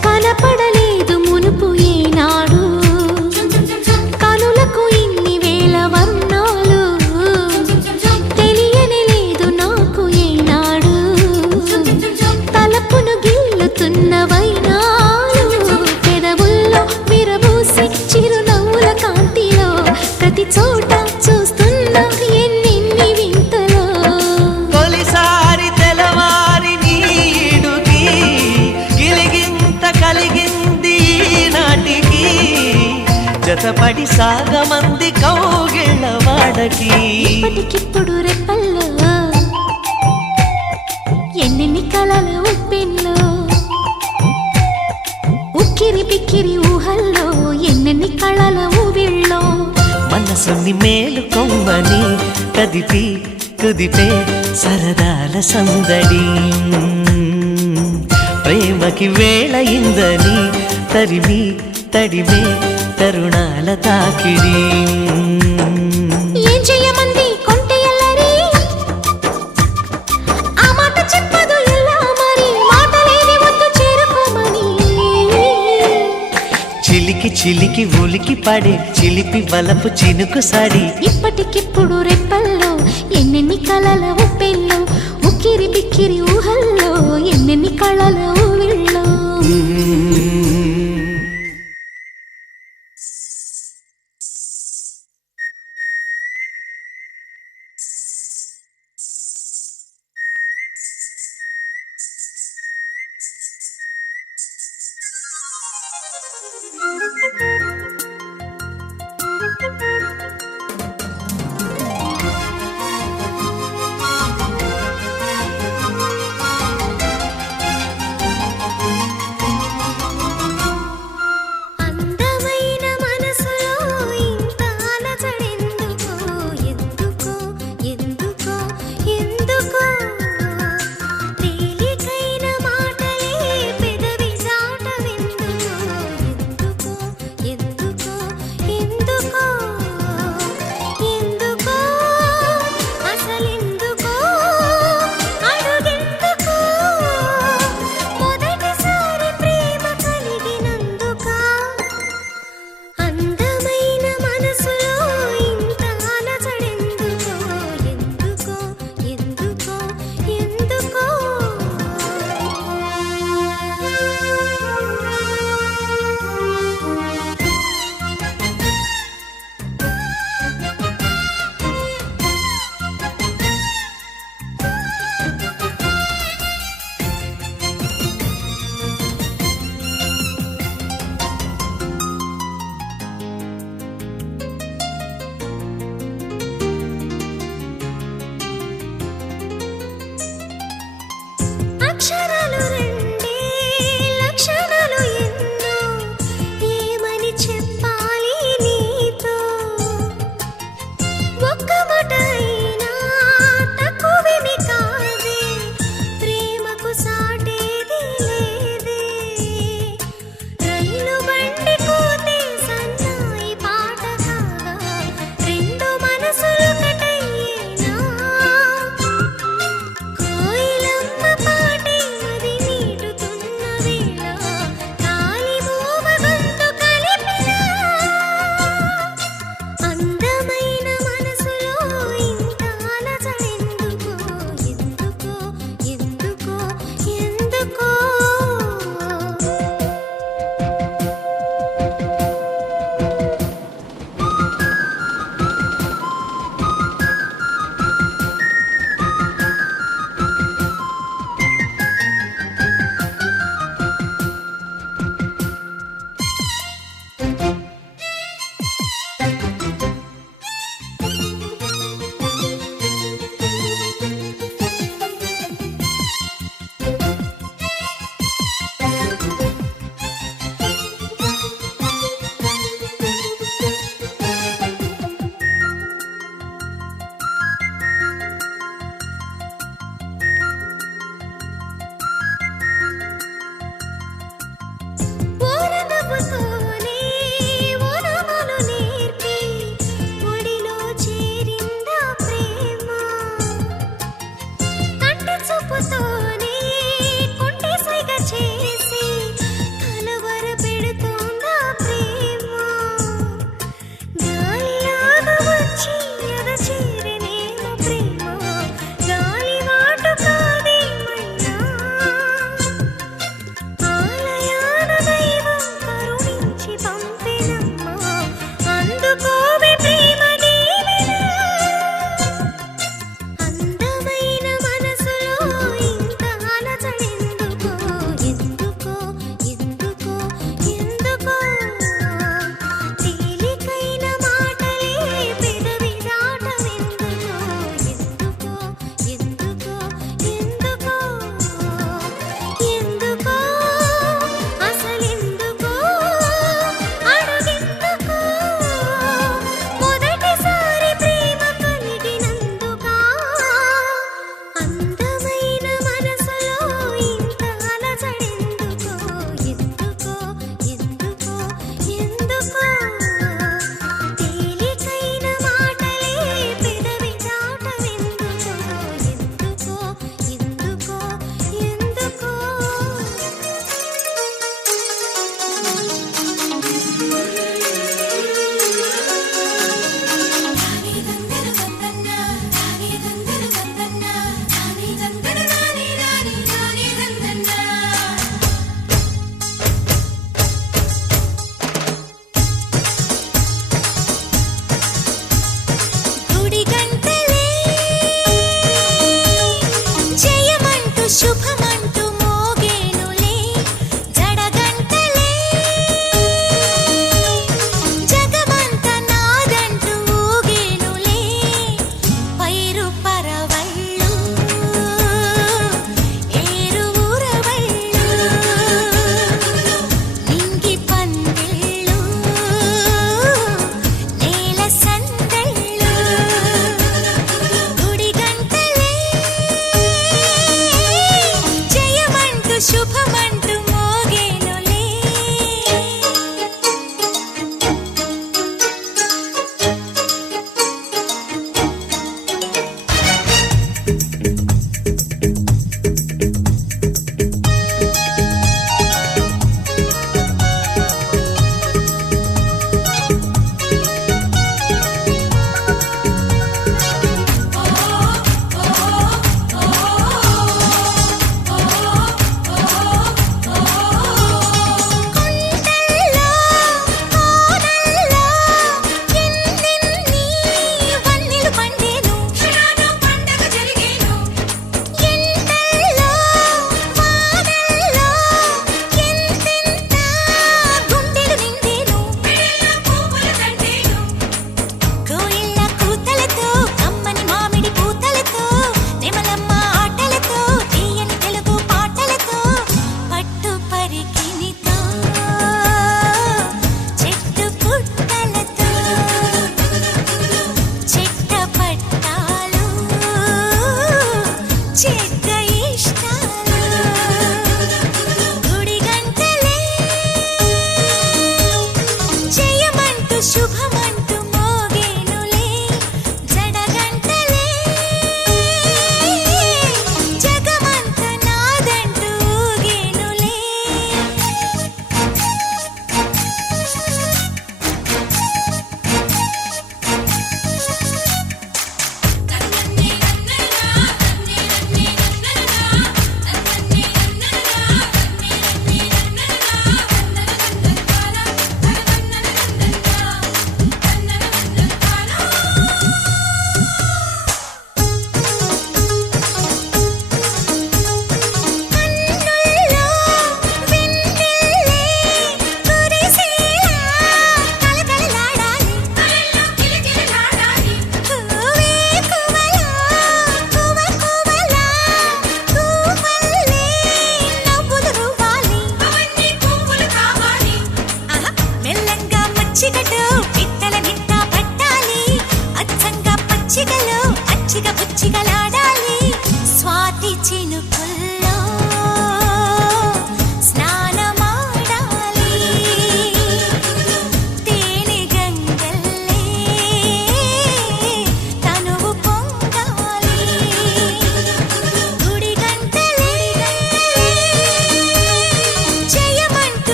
కనపడలేదు మునుపు ఏనాడు కనులకు ఇన్ని వేల వర్ణాలు తెలియని లేదు నాకు ఏనాడు తలపును గిల్లుతున్న వైనాలు పెదవుల్లో విరబూసి చిరునవ్వుల కాంతిలో ప్రతి చోట చూస్తున్న ఎన్నెన్ని వింతలో తొలిసారి తెలవారి నీడుకి గిలిగింత కలిగింది నాటికి జతపడి సాగమంది కౌగిళ్ళ వాడకి ఇప్పటికిప్పుడు రెప్పల్లో ఎన్నెన్ని కలల ఉప్పెన్లో ఉక్కిరి బిక్కిరి ఊహల్లో ఎన్నెన్ని కళల ఊవిళ్ళో మనసుని మేలుకొమ్మని కదిపి కుదిపే సరదాల సందడి ప్రేమకి వేళయిందని తరిమి తడిమే తరుణాల తాకిడి ఏం చెయ్యమంది కొంటె ఎల్లరి ఆ మాట చెప్పదు ఎలా మరి మాటలేని వద్దు చేరుకోమని చిలికి చిలికి ఉలికి పడే చిలిపి వలపు చినుకు సడి ఇప్పటికిప్పుడు రెప్పల్లో ఎన్నెన్ని కలల ఉప్పెల్లో ఉక్కిరి బిక్కిరి ఊహల్లో ఎన్నెన్ని కళల ఊవిళ్ళో అందమైన మనసులో ఇంత అలజడెందుకో ఎందుకో ఎందుకో ఎందుకో తేలికైన మాటలే పెదవి చాటవెందుకో ఎందుకో ఎందుకో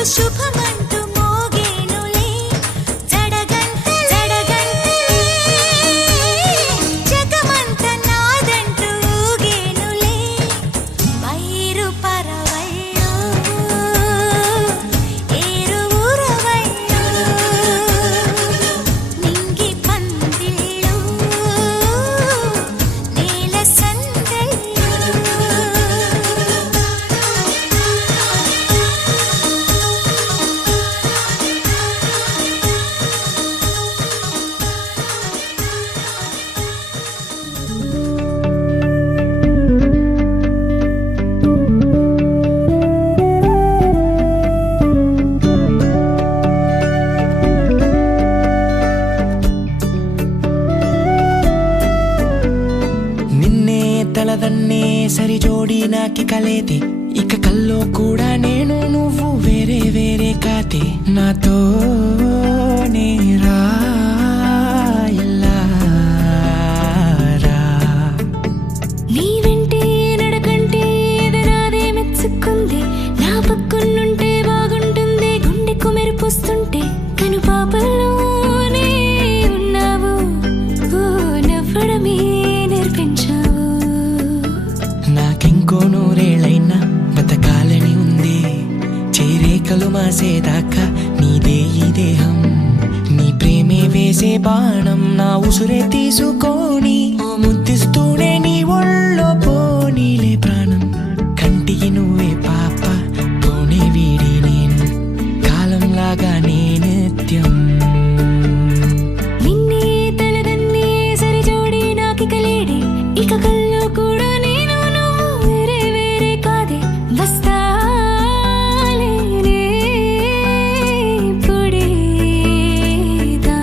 శుభమంటూ శుభమంటూ మోగేనులే జడగంటలే జగమంత నాదంటూ ఊగేనులే పైరు పరవళ్ళు ఏరు ఊరవళ్ళు నింగి పందిళ్ళు నేల సందళ్ళు నిన్నే తలదన్నే సరి జోడి నాకి కలేతే ఇక కల్లో కూడా నేను నువ్వు వేరే వేరే కాతే నాతో రా ఇలా రా. నీ వెంటే నడకంటే ఎదరాదే మెచ్చుకుంది నా పక్కనుంటే బాగుంటుంది గుండెకు మెరుపొస్తుంటే కను పాపల్లోనే ఉన్నావు ఓ నవ్వడమే నేర్పించావు నాకింకో నూరేళ్ళైనా బతకాలని ఉంది చేరేకలు మాసేదాకా నీదే ఈ దేహం నీ ప్రేమే వేసే బాణం నా ఉసురే తీసుకొని ఓ ముద్దిస్తూనే నీ ఒళ్ళో పోనీలే ప్రాణం కంటికి నువ్వే పాప పోనే వీడి నేను కాలంలాగా నే నిత్యం నిన్నే తలదన్నే సరి జోడి నాకి కలేడి ఇక కల్లో కూడా నేను నువ్వు వేరే వేరే కాదే వస్తాలేనే పుడేదా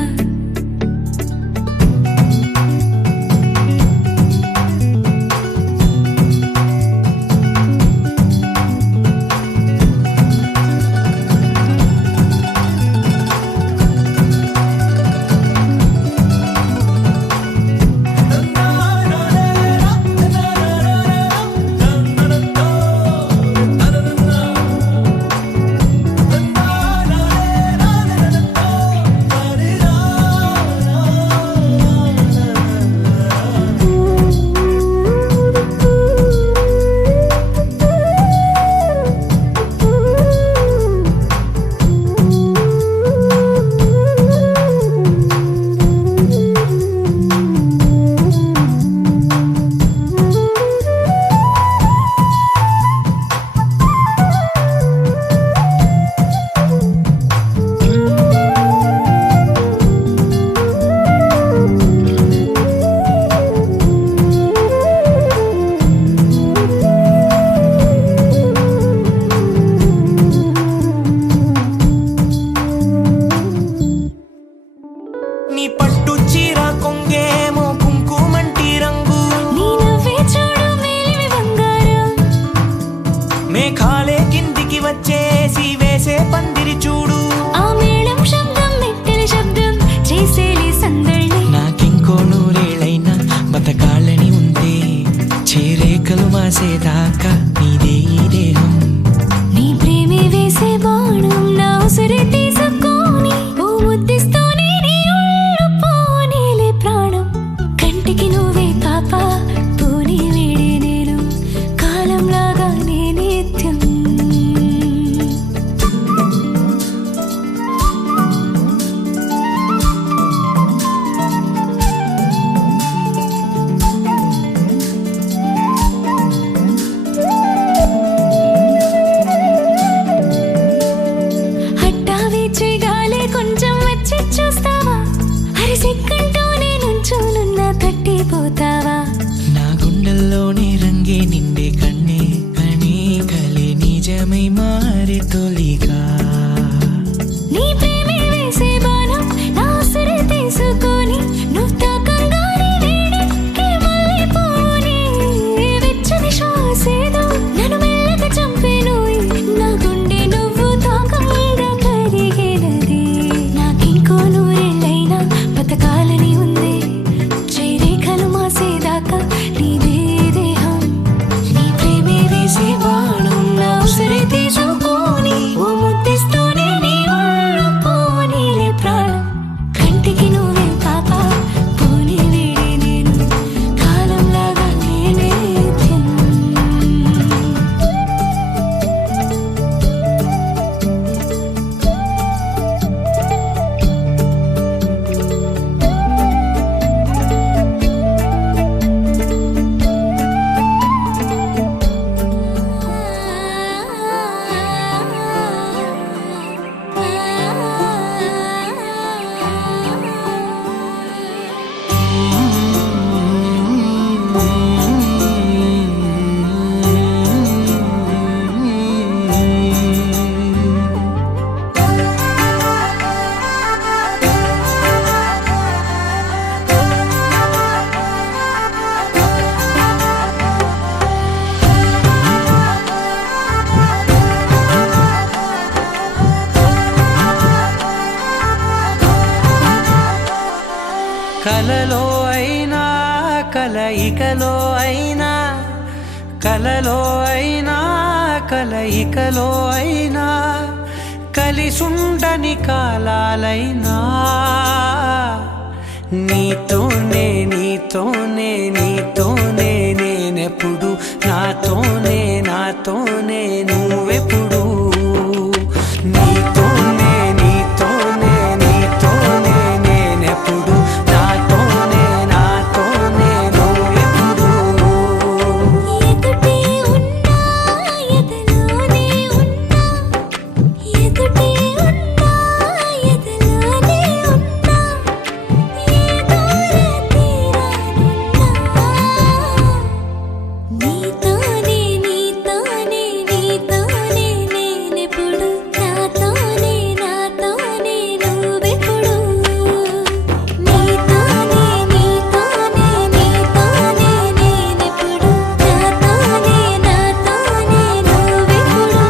నీ పట్టు చీర కొంగేమో కుంకుమంటి రంగు నీ నవ్వే చూడు మేలిమి బంగారం మేఘాలే కిందికి వచ్చేసి వేసే పందిరి చూడు ఆ మేళం శబ్దం మెట్టెల శబ్దం చేసేలి సందళ్ళి నాకింకో నూరేళ్ళైనా బతకాలని ఉంటే చేరేకలు మాసేదాకా నీదే ఈ దేహం నీ ప్రేమే వేసే బాణం నా ఉసిరి తీసుకొని ఓ ముద్దిస్తూనే నీ ఒళ్ళు పోనీలే ప్రాణం కంటికి నువ్వే పాప పోనీ వేడి నేను కాలంలాగా నే నిత్యం హట్టా వీచే గాలే కొంచెం వచ్చి చూస్తావా అరిసిక్కంటూనే నుంచోనున్న తట్టిపోతావా నా గుండెల్లోనే రంగే నిండే కన్నే కనే కలే నిజమై మారే తొలిగా నీ ప్రేమే వేసే బాణం నా ఉసిరి తీసుకొని నువ్వు తాకంగానే వేడెక్కి మళ్ళీ పోనీ వెచ్చని శ్వాసేదో నన్ను మెల్లగా చంపేను నా గుండె నువ్వు తాకంగా కరిగినది నాకింకో నూరేళ్ళైనా బతకాలని ఉంది చేరేకలు మాసేదాకా నీదే దేహం నీ ప్రేమే వేసే బాణం నా ఉసిరి తీసుకొని ఓ ముద్దిస్తూ కదలికలో అయినా కలలో అయినా కలయికలో అయినా కలిసుండని కాలాలైనా నీతోనే నీతోనే నీతోనే నేనెప్పుడు నాతోనే నాతోనే నువ్వెప్పుడు నీతోనే నీతోనే నీతోనే నేనెప్పుడు నాతోనే నాతోనే నువ్వెప్పుడు ఎదుటే ఉన్నా ఎదలోనే ఉన్నా ఎదుటే ఉన్నా ఎదలోనే ఉన్నా ఏ దూర తీరానున్నా నీతోనే నీతోనే నీతోనే నేనెప్పుడు నాతోనే నాతోనే నువ్వెప్పుడు నీతోనే నీతోనే నీతోనే నేనెప్పుడు నాతోనే నాతోనే నువ్వెప్పుడు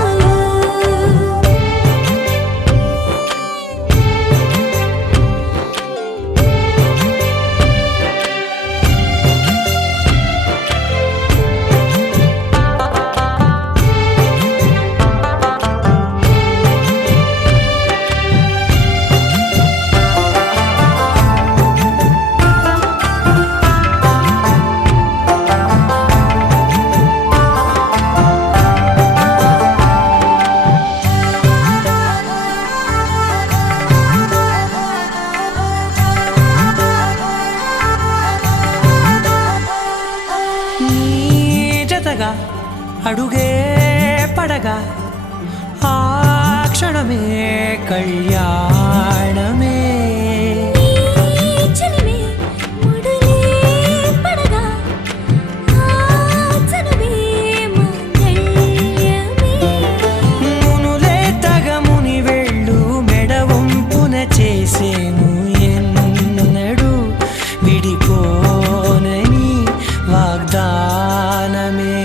నీ జతగా అడుగే పడగా ఆ క్షణమే కళ్యాణమే చలిమే ముడులే పడగా ఆచనమే మంగళమే మునులే తగముని వెళ్ళు మెడవంపున చేసేను ఎన్నడు విడిపోనని వాగ్దానమే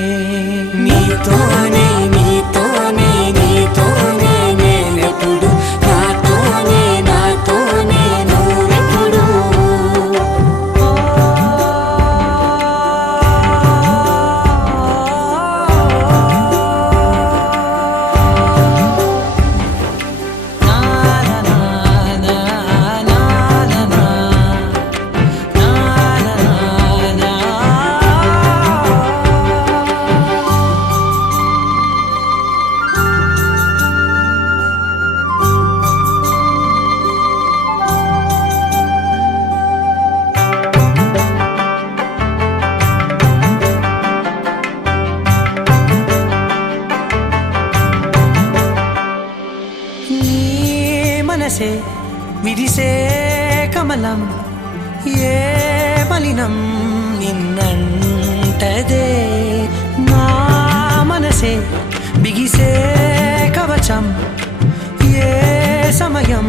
నీతోనే నీతోనే నీతోనే నేనెప్పుడు నాతోనే నాతోనే నువ్వెప్పుడు నా నా నా నా నా నా నా నా. నీ మనసే విరిసే కమలం ఏ మలినం నిన్నంటదే నా మనసే బిగిసే కవచం ఏ సమయం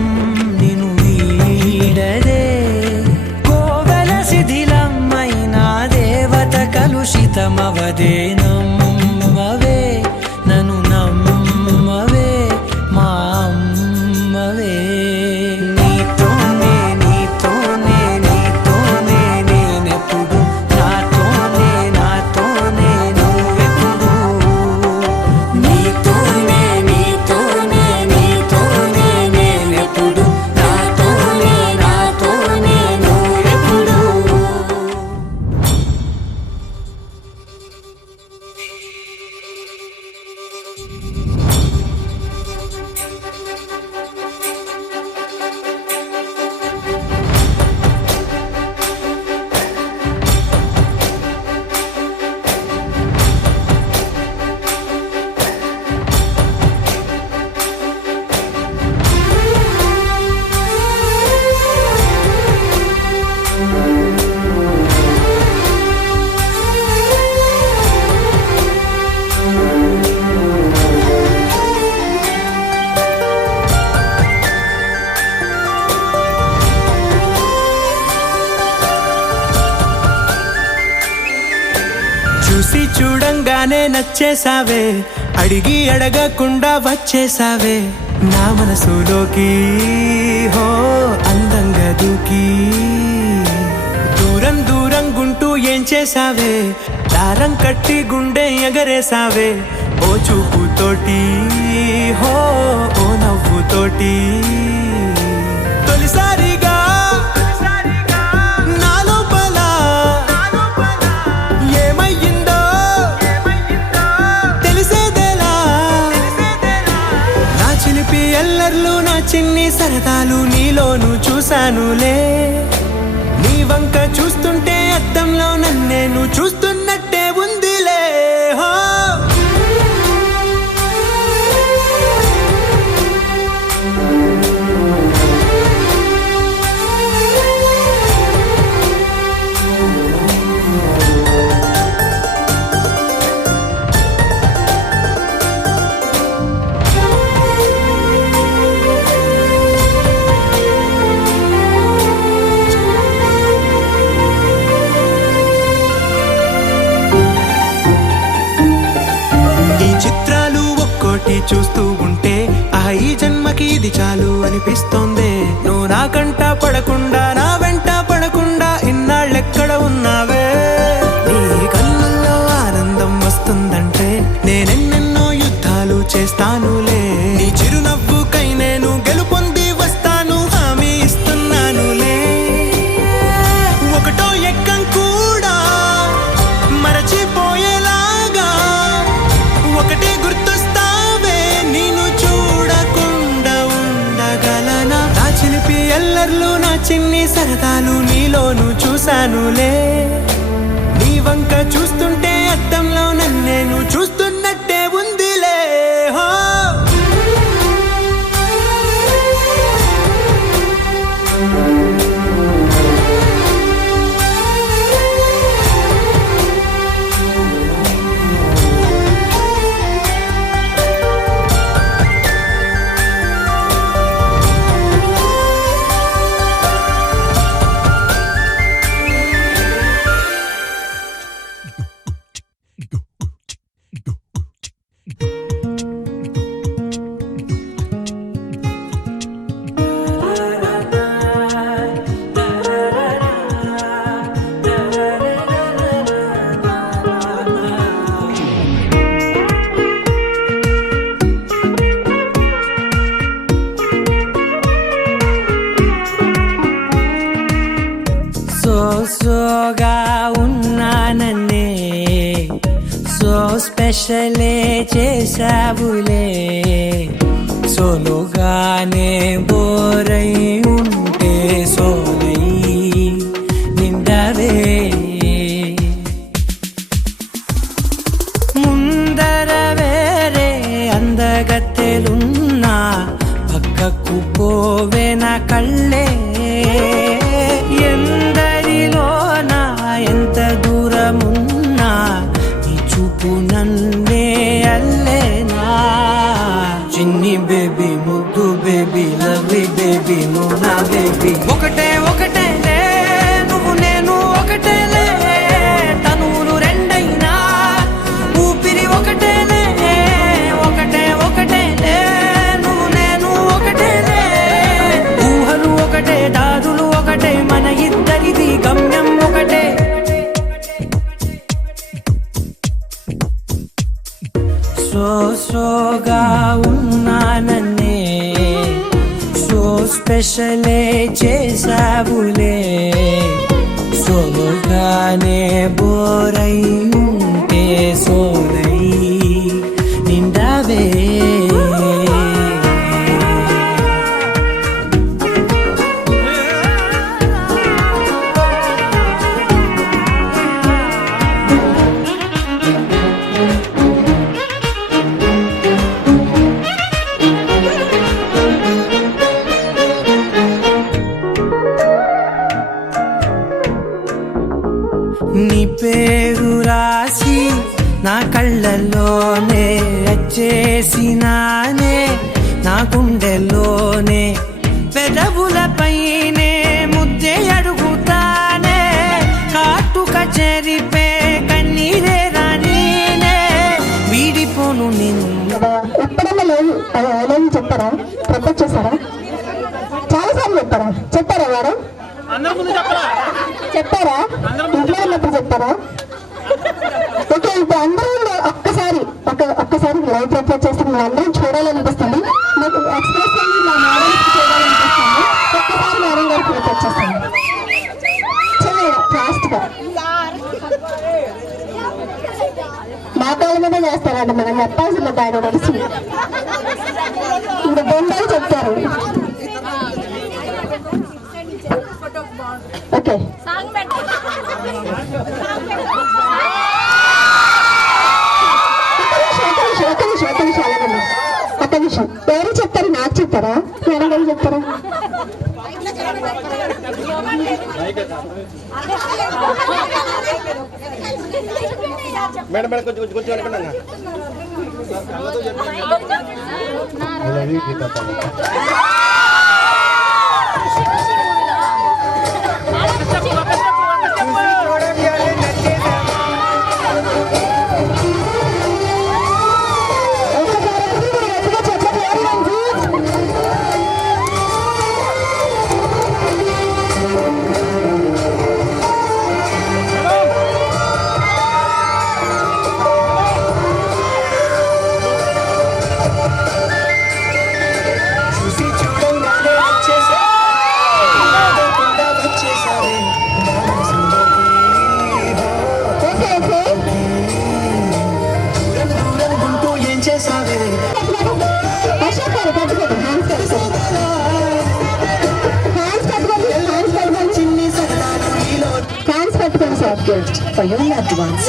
నిన్ను వీడదే కోవెల శిథిలమైన దేవత కలుషితమవదే నమ్మవే నన్ను నమ్మవే మా అమ్మవే నీతోనే నీతోనే నీతోనే నేనెప్పుడు నాతోనే నాతోనే నువ్వెప్పుడు నీతోనే నీతోనే నీతోనే నేనెప్పుడు నాతోనే నాతోనే నువ్వెప్పుడు చూసి చూడంగానే నచ్చేసావే అడిగి అడగకుండా వచ్చేసావే నా మనసులోకి హో అందంగా దూకి దూరం దూరం గుంటూ ఏం చేసావే దారం కట్టి గుండె ఎగరేసావే ఓ చూపుతోటి హో ఓ నవ్వుతోటి తొలిసారిగా నా లోపల ఏమయ్యిందో తెలిసేదేలా నా చిలిపి ఎల్లర్లు నా చిన్ని సరదాలు నీలోను చూశానులే నీ వంక చూస్తుంటే అద్దంలో నన్నేను చూస్తున్నట్టే ఉందిలే హో చూస్తూ ఉంటే ఈ జన్మకి ఇది చాలు అనిపిస్తోంది నువ్వు నా కంట పడకుండా నా వెంట పడకుండా ఇన్నాళ్ళెక్కడ ఉన్నావే నీ కళ్ళల్లో ఆనందం వస్తుందంటే నేనెన్నెన్నో యుద్ధాలు చేస్తానులే నీ చిరునవ్వుకై నేను గెలుపొంది వస్తాను హామీ ఇస్తున్నానులే ఒకటో ఎక్కం కూడా మరచిపోయేలాగా ఒకటే గుర్తొస్తావే నేను చూడకుండా ఉండగలనా నా చిలిపి ఎల్లర్లు నా చిన్ని సరదాలు నీలోను చూశానులే నీ వంక చూస్తుంటే అద్దంలో నన్నేను చూస్తున్నట్టే ఉందిలే హో సోగా ఉన్నానన్నే సో స్పెషలే చేసావులే సోలోగానే బోరై ఉంటే సోలై నిండవే ముందర వేరే అందగత్తెలున్నా పక్కకు పోవే నా కళ్ళే ఎందరిలోనా ఎంత దూరమున్నా నీ చూపు నన్నే అల్లేనా చిన్ని బేబీ ముద్దు బేబీ లవ్లీ బేబీ నువ్వు నా బేబీ ఒకటే ఒకటేలే నువ్వు నేను ఒకటేలే తనువులు రెండైనా ఊపిరి ఒకటేలే ఒకటే ఒకటేలే నువ్వు నేను ఒకటేలే ఊహలు ఒకటే దారులు ఒకటే మన ఇద్దరిది గమ్యం ఒకటే సోగా ఉన్నానన్నే సో స్పెషలే చేసావులే సోలోగానే బోరై ఉంటే సోలై నిండవే నీ పేరు రాసి నా కళ్ళల్లోనే వచ్చేసినానే నా గుండెల్లోనే పెదవులపైనే ముద్దే అడుగుతానే కాటుక చెరిపే కన్నీరే రానీనే వీడిపోను నిన్ను ఎప్పుడన్నా లేదు చెప్పారా ప్రపోజ్ చేశారా చాలాసార్లు చెప్పారా మేడం చెప్పారా ఇంట్లో ఉన్నప్పుడు చెప్పారా? ఓకే, ఇప్పుడు అందరూ ఒక్కసారి లైవ్ ప్రపోజ్ చేస్తే మీరు అందరూ చూడాలనిపిస్తుంది. మీకు ఎక్స్ప్రెస్ మా మేడం చూడాలనిపిస్తుంది. ఒక్కసారి మేడం గారు ప్రపోజ్ చేస్తాను. ఫాస్ట్ గా మా కాళ్ళ మీద చేస్తారండి, మనం చెప్పాల్సిన దాని తెలిసి ఇంకా బొండాలు చెప్తారు. ఓకే, ఒక్క నిమిషం. ఎవరు చెప్తారు? నాకు చెప్తారా? మేడం గారు చెప్తారా? మేడం మేడం కొంచెం కొంచెం అనుకున్నా gift for your loved ones.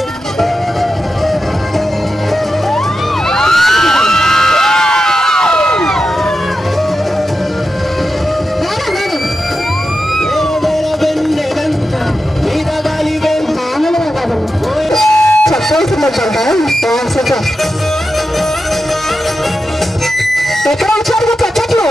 ఎక్కడ వచ్చారు చచ్చట్లు?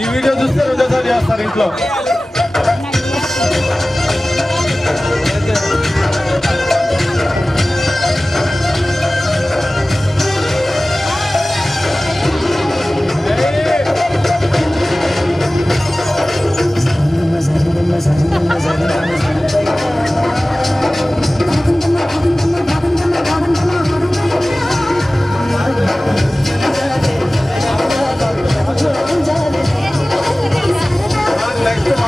ఈ వీడియో చూస్తే రోజాసారి చేస్తారు ఇంట్లో. నెక్స్ట్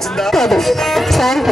నచ్చిందా? కాదు సాంగ్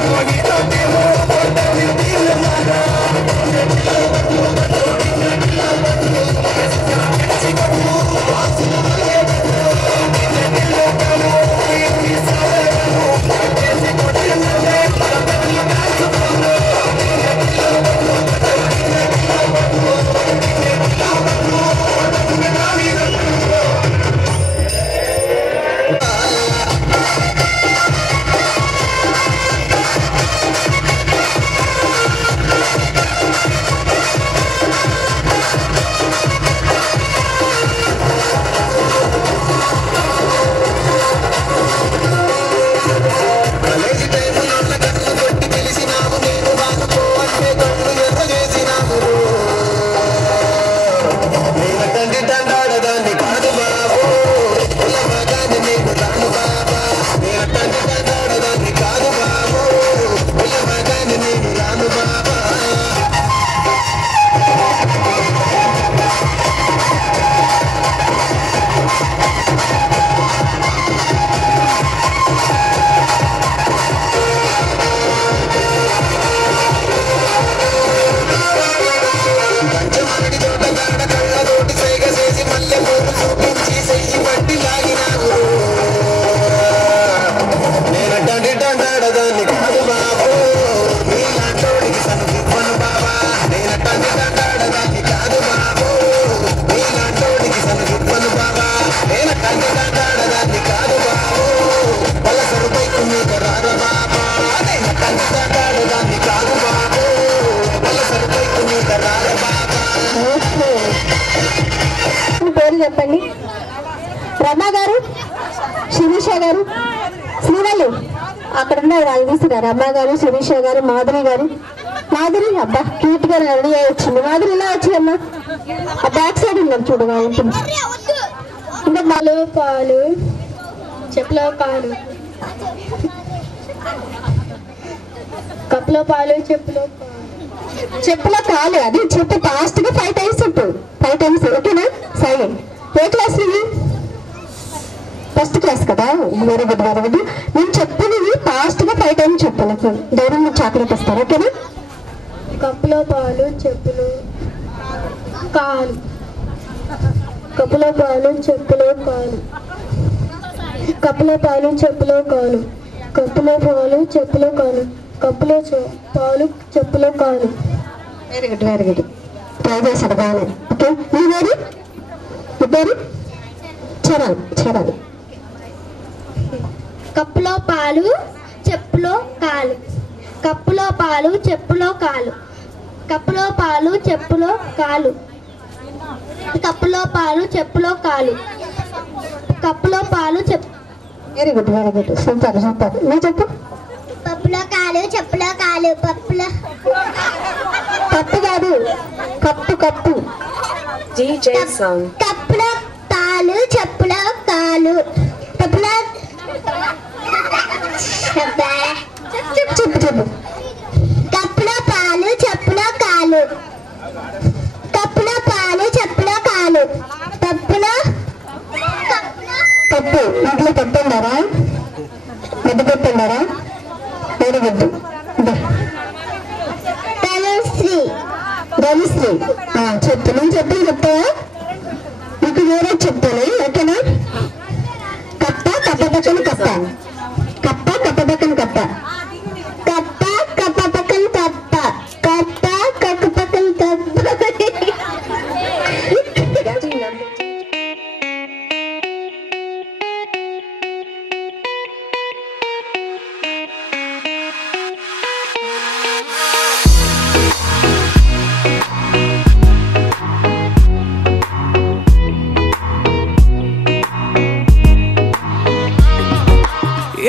Pero మీ పేరు చెప్పండి. రమ గారు, శిరీష గారు, శ్రీవల్లి అక్కడ ఉన్నారు, వాళ్ళు తీసుకున్నారు. రమ గారు, శిరీష గారు, మాధురి గారు. మాధురి అబ్బా క్యూట్ గా రెడీ అయ్యి వచ్చింది. మాధురి ఇలా వచ్చిందమ్మా, ఆ బ్యాక్ సైడ్ ఉన్నారు చూడు. ఇంకా పాలు పాలు చెప్పులో పాలు కప్పులో పాలు చెప్పులో పాలు అది చెప్పు ఫాస్ట్ గా 5 times చెప్పు. 5 times ఓకేనా? సరే. ఏ క్లాస్ ఇది? ఫస్ట్ క్లాస్ కదా. Very good very good. నేను చెప్పింది ఫాస్ట్ గా 5 times చెప్పు. నాకు ధైర్యం మీరు చాక్లెట్ ఇస్తారు ఓకేనా? కప్పులో పాలు చెప్పులో కాలు కప్పులో పాలు చెప్పులో కాలు కప్పులో పాలు చెప్పులో కాలు కప్పులో పాలు చెప్పులో కాలు కప్పులో పాలు చెప్పులో కాలు. Very good very good. Try చేశాడు బాగానే. ఓకే మీ పేరు? మీ పేరు చరణ్. కప్పులో పాలు చెప్పులో కాలు కప్పులో పాలు చెప్పులో కాలు కప్పులో పాలు చెప్పులో కాలు కప్పులో పాలు చెప్పులో కాలు కప్పులో పాలు చెప్పు. Very good very good. Super super. నువ్వు చెప్పు. పప్పులో కాలు చెప్పులో కాలు పప్పులో పప్పు కాదు కప్పు కప్పులో పాలు చెప్పులో కాలు పప్పులో చెప్పు కప్పులో పాలు చెప్పులో కాలు కప్పులో పాలు చెప్పులో కాలు పప్పులో పప్పు ఇంట్లో పప్పు ఉన్నారా? పెద్ద పప్పు ఉన్నారా? Very good. ధనుశ్రీ చెప్పు. నేను చెప్తాను చెప్తావా? మీకు వేరే చెప్తాను ఓకేనా? కప్ప కప్ప పక్కన కప్ప కప్ప కప్ప పక్కన కప్ప కప్ప కప్ప పక్కన కప్ప కప్ప కప్ప పక్కన కప్ప.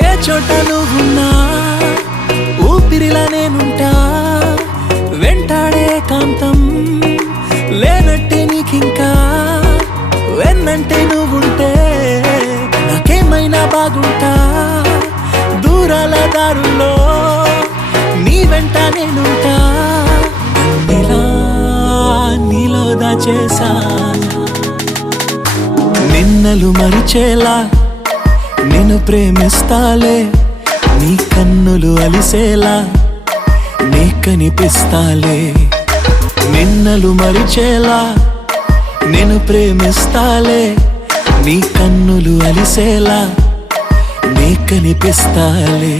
ఏ చోట నువ్వున్నా ఊపిరిలా నేనుంటా, వెంటాడే కాంతం లేనట్టే నీకింకా, వెన్నంటే నువ్వుంటే నాకేమైనా బాగుంటా, దూరాల దారుల్లో నీ వెంట నేనుంటా, నీలో దాచేసా నిన్నలు మరిచేలా నిన్ను ప్రేమిస్తాలే, నీ కన్నులు అలిసేలా నీ కనిపిస్తాలే, నిన్నలు మరిచేలా నిన్ను ప్రేమిస్తాలే, నీ కన్నులు అలిసేలా నీ కనిపిస్తాలే.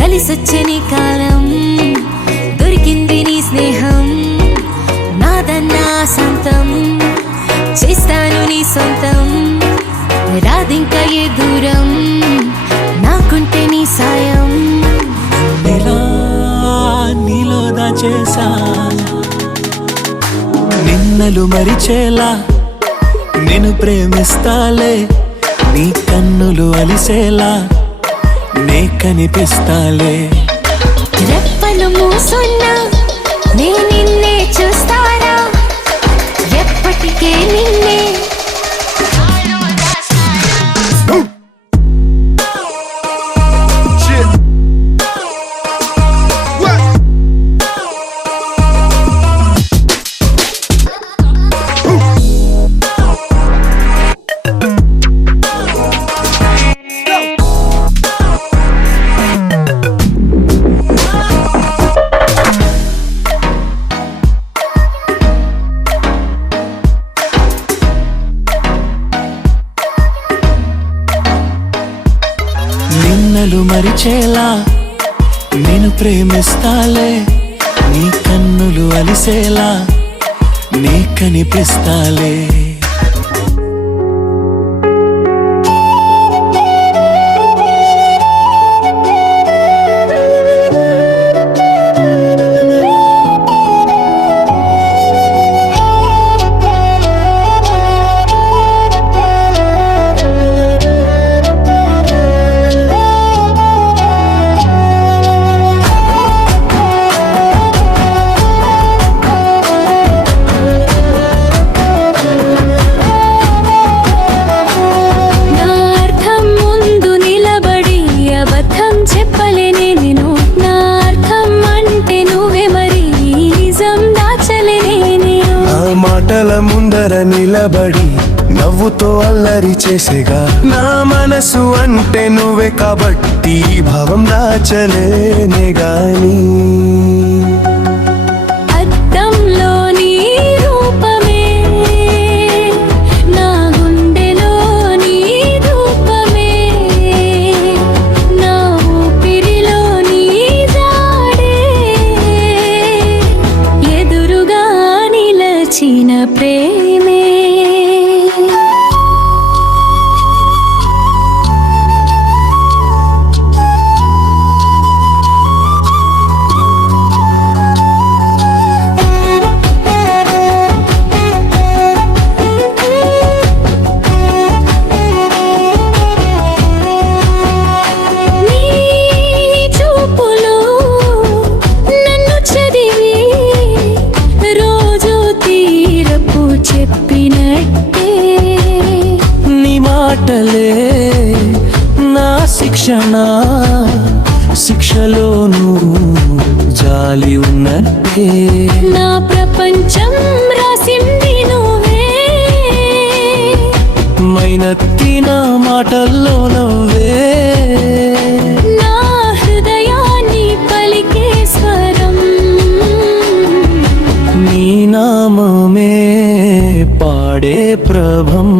కలిసొచ్చని కాలం దొరికింది నీ స్నేహం, నాదన్నా సొంతం చేస్తాను నీ సొంతం, రాదింకా ఏ దూరం నాకుంటే నీ సాయం, నీలో దాచేసా నిన్నలు మరిచేలా నిన్ను ప్రేమిస్తాలే, నీ కన్నులు అలిసేలా నే కనిపిస్తాలే. రెప్పలు మూసున్నా నే నిన్నే చూస్తారా, ఎప్పటికే నిన్నే పరిచేలా నేను ప్రేమిస్తాలే, నీ కన్నులు అలిసేలా నీ కనిపిస్తాలే. మాటల ముందర నిలబడి నవ్వుతో అల్లరి చేసేగా, నా మనసు అంటే నువ్వే కాబట్టి భావం దాచలేనే గాని. అద్దంలోని రూపమే నా గుండెలోని రూపమే, నా ఊపిరిలోని జాడే ఎదురుగా నిలచిన ప్రేమే. నా శిక్షణ శిక్షలోను జాలి ఉన్నట్టే, నా ప్రపంచం రాసింది నువ్వే, మైనత్తి నా మాటల్లో నవ్వే, నా హృదయాన్ని పలికే స్వరం నీ నామమే పాడే ప్రభం.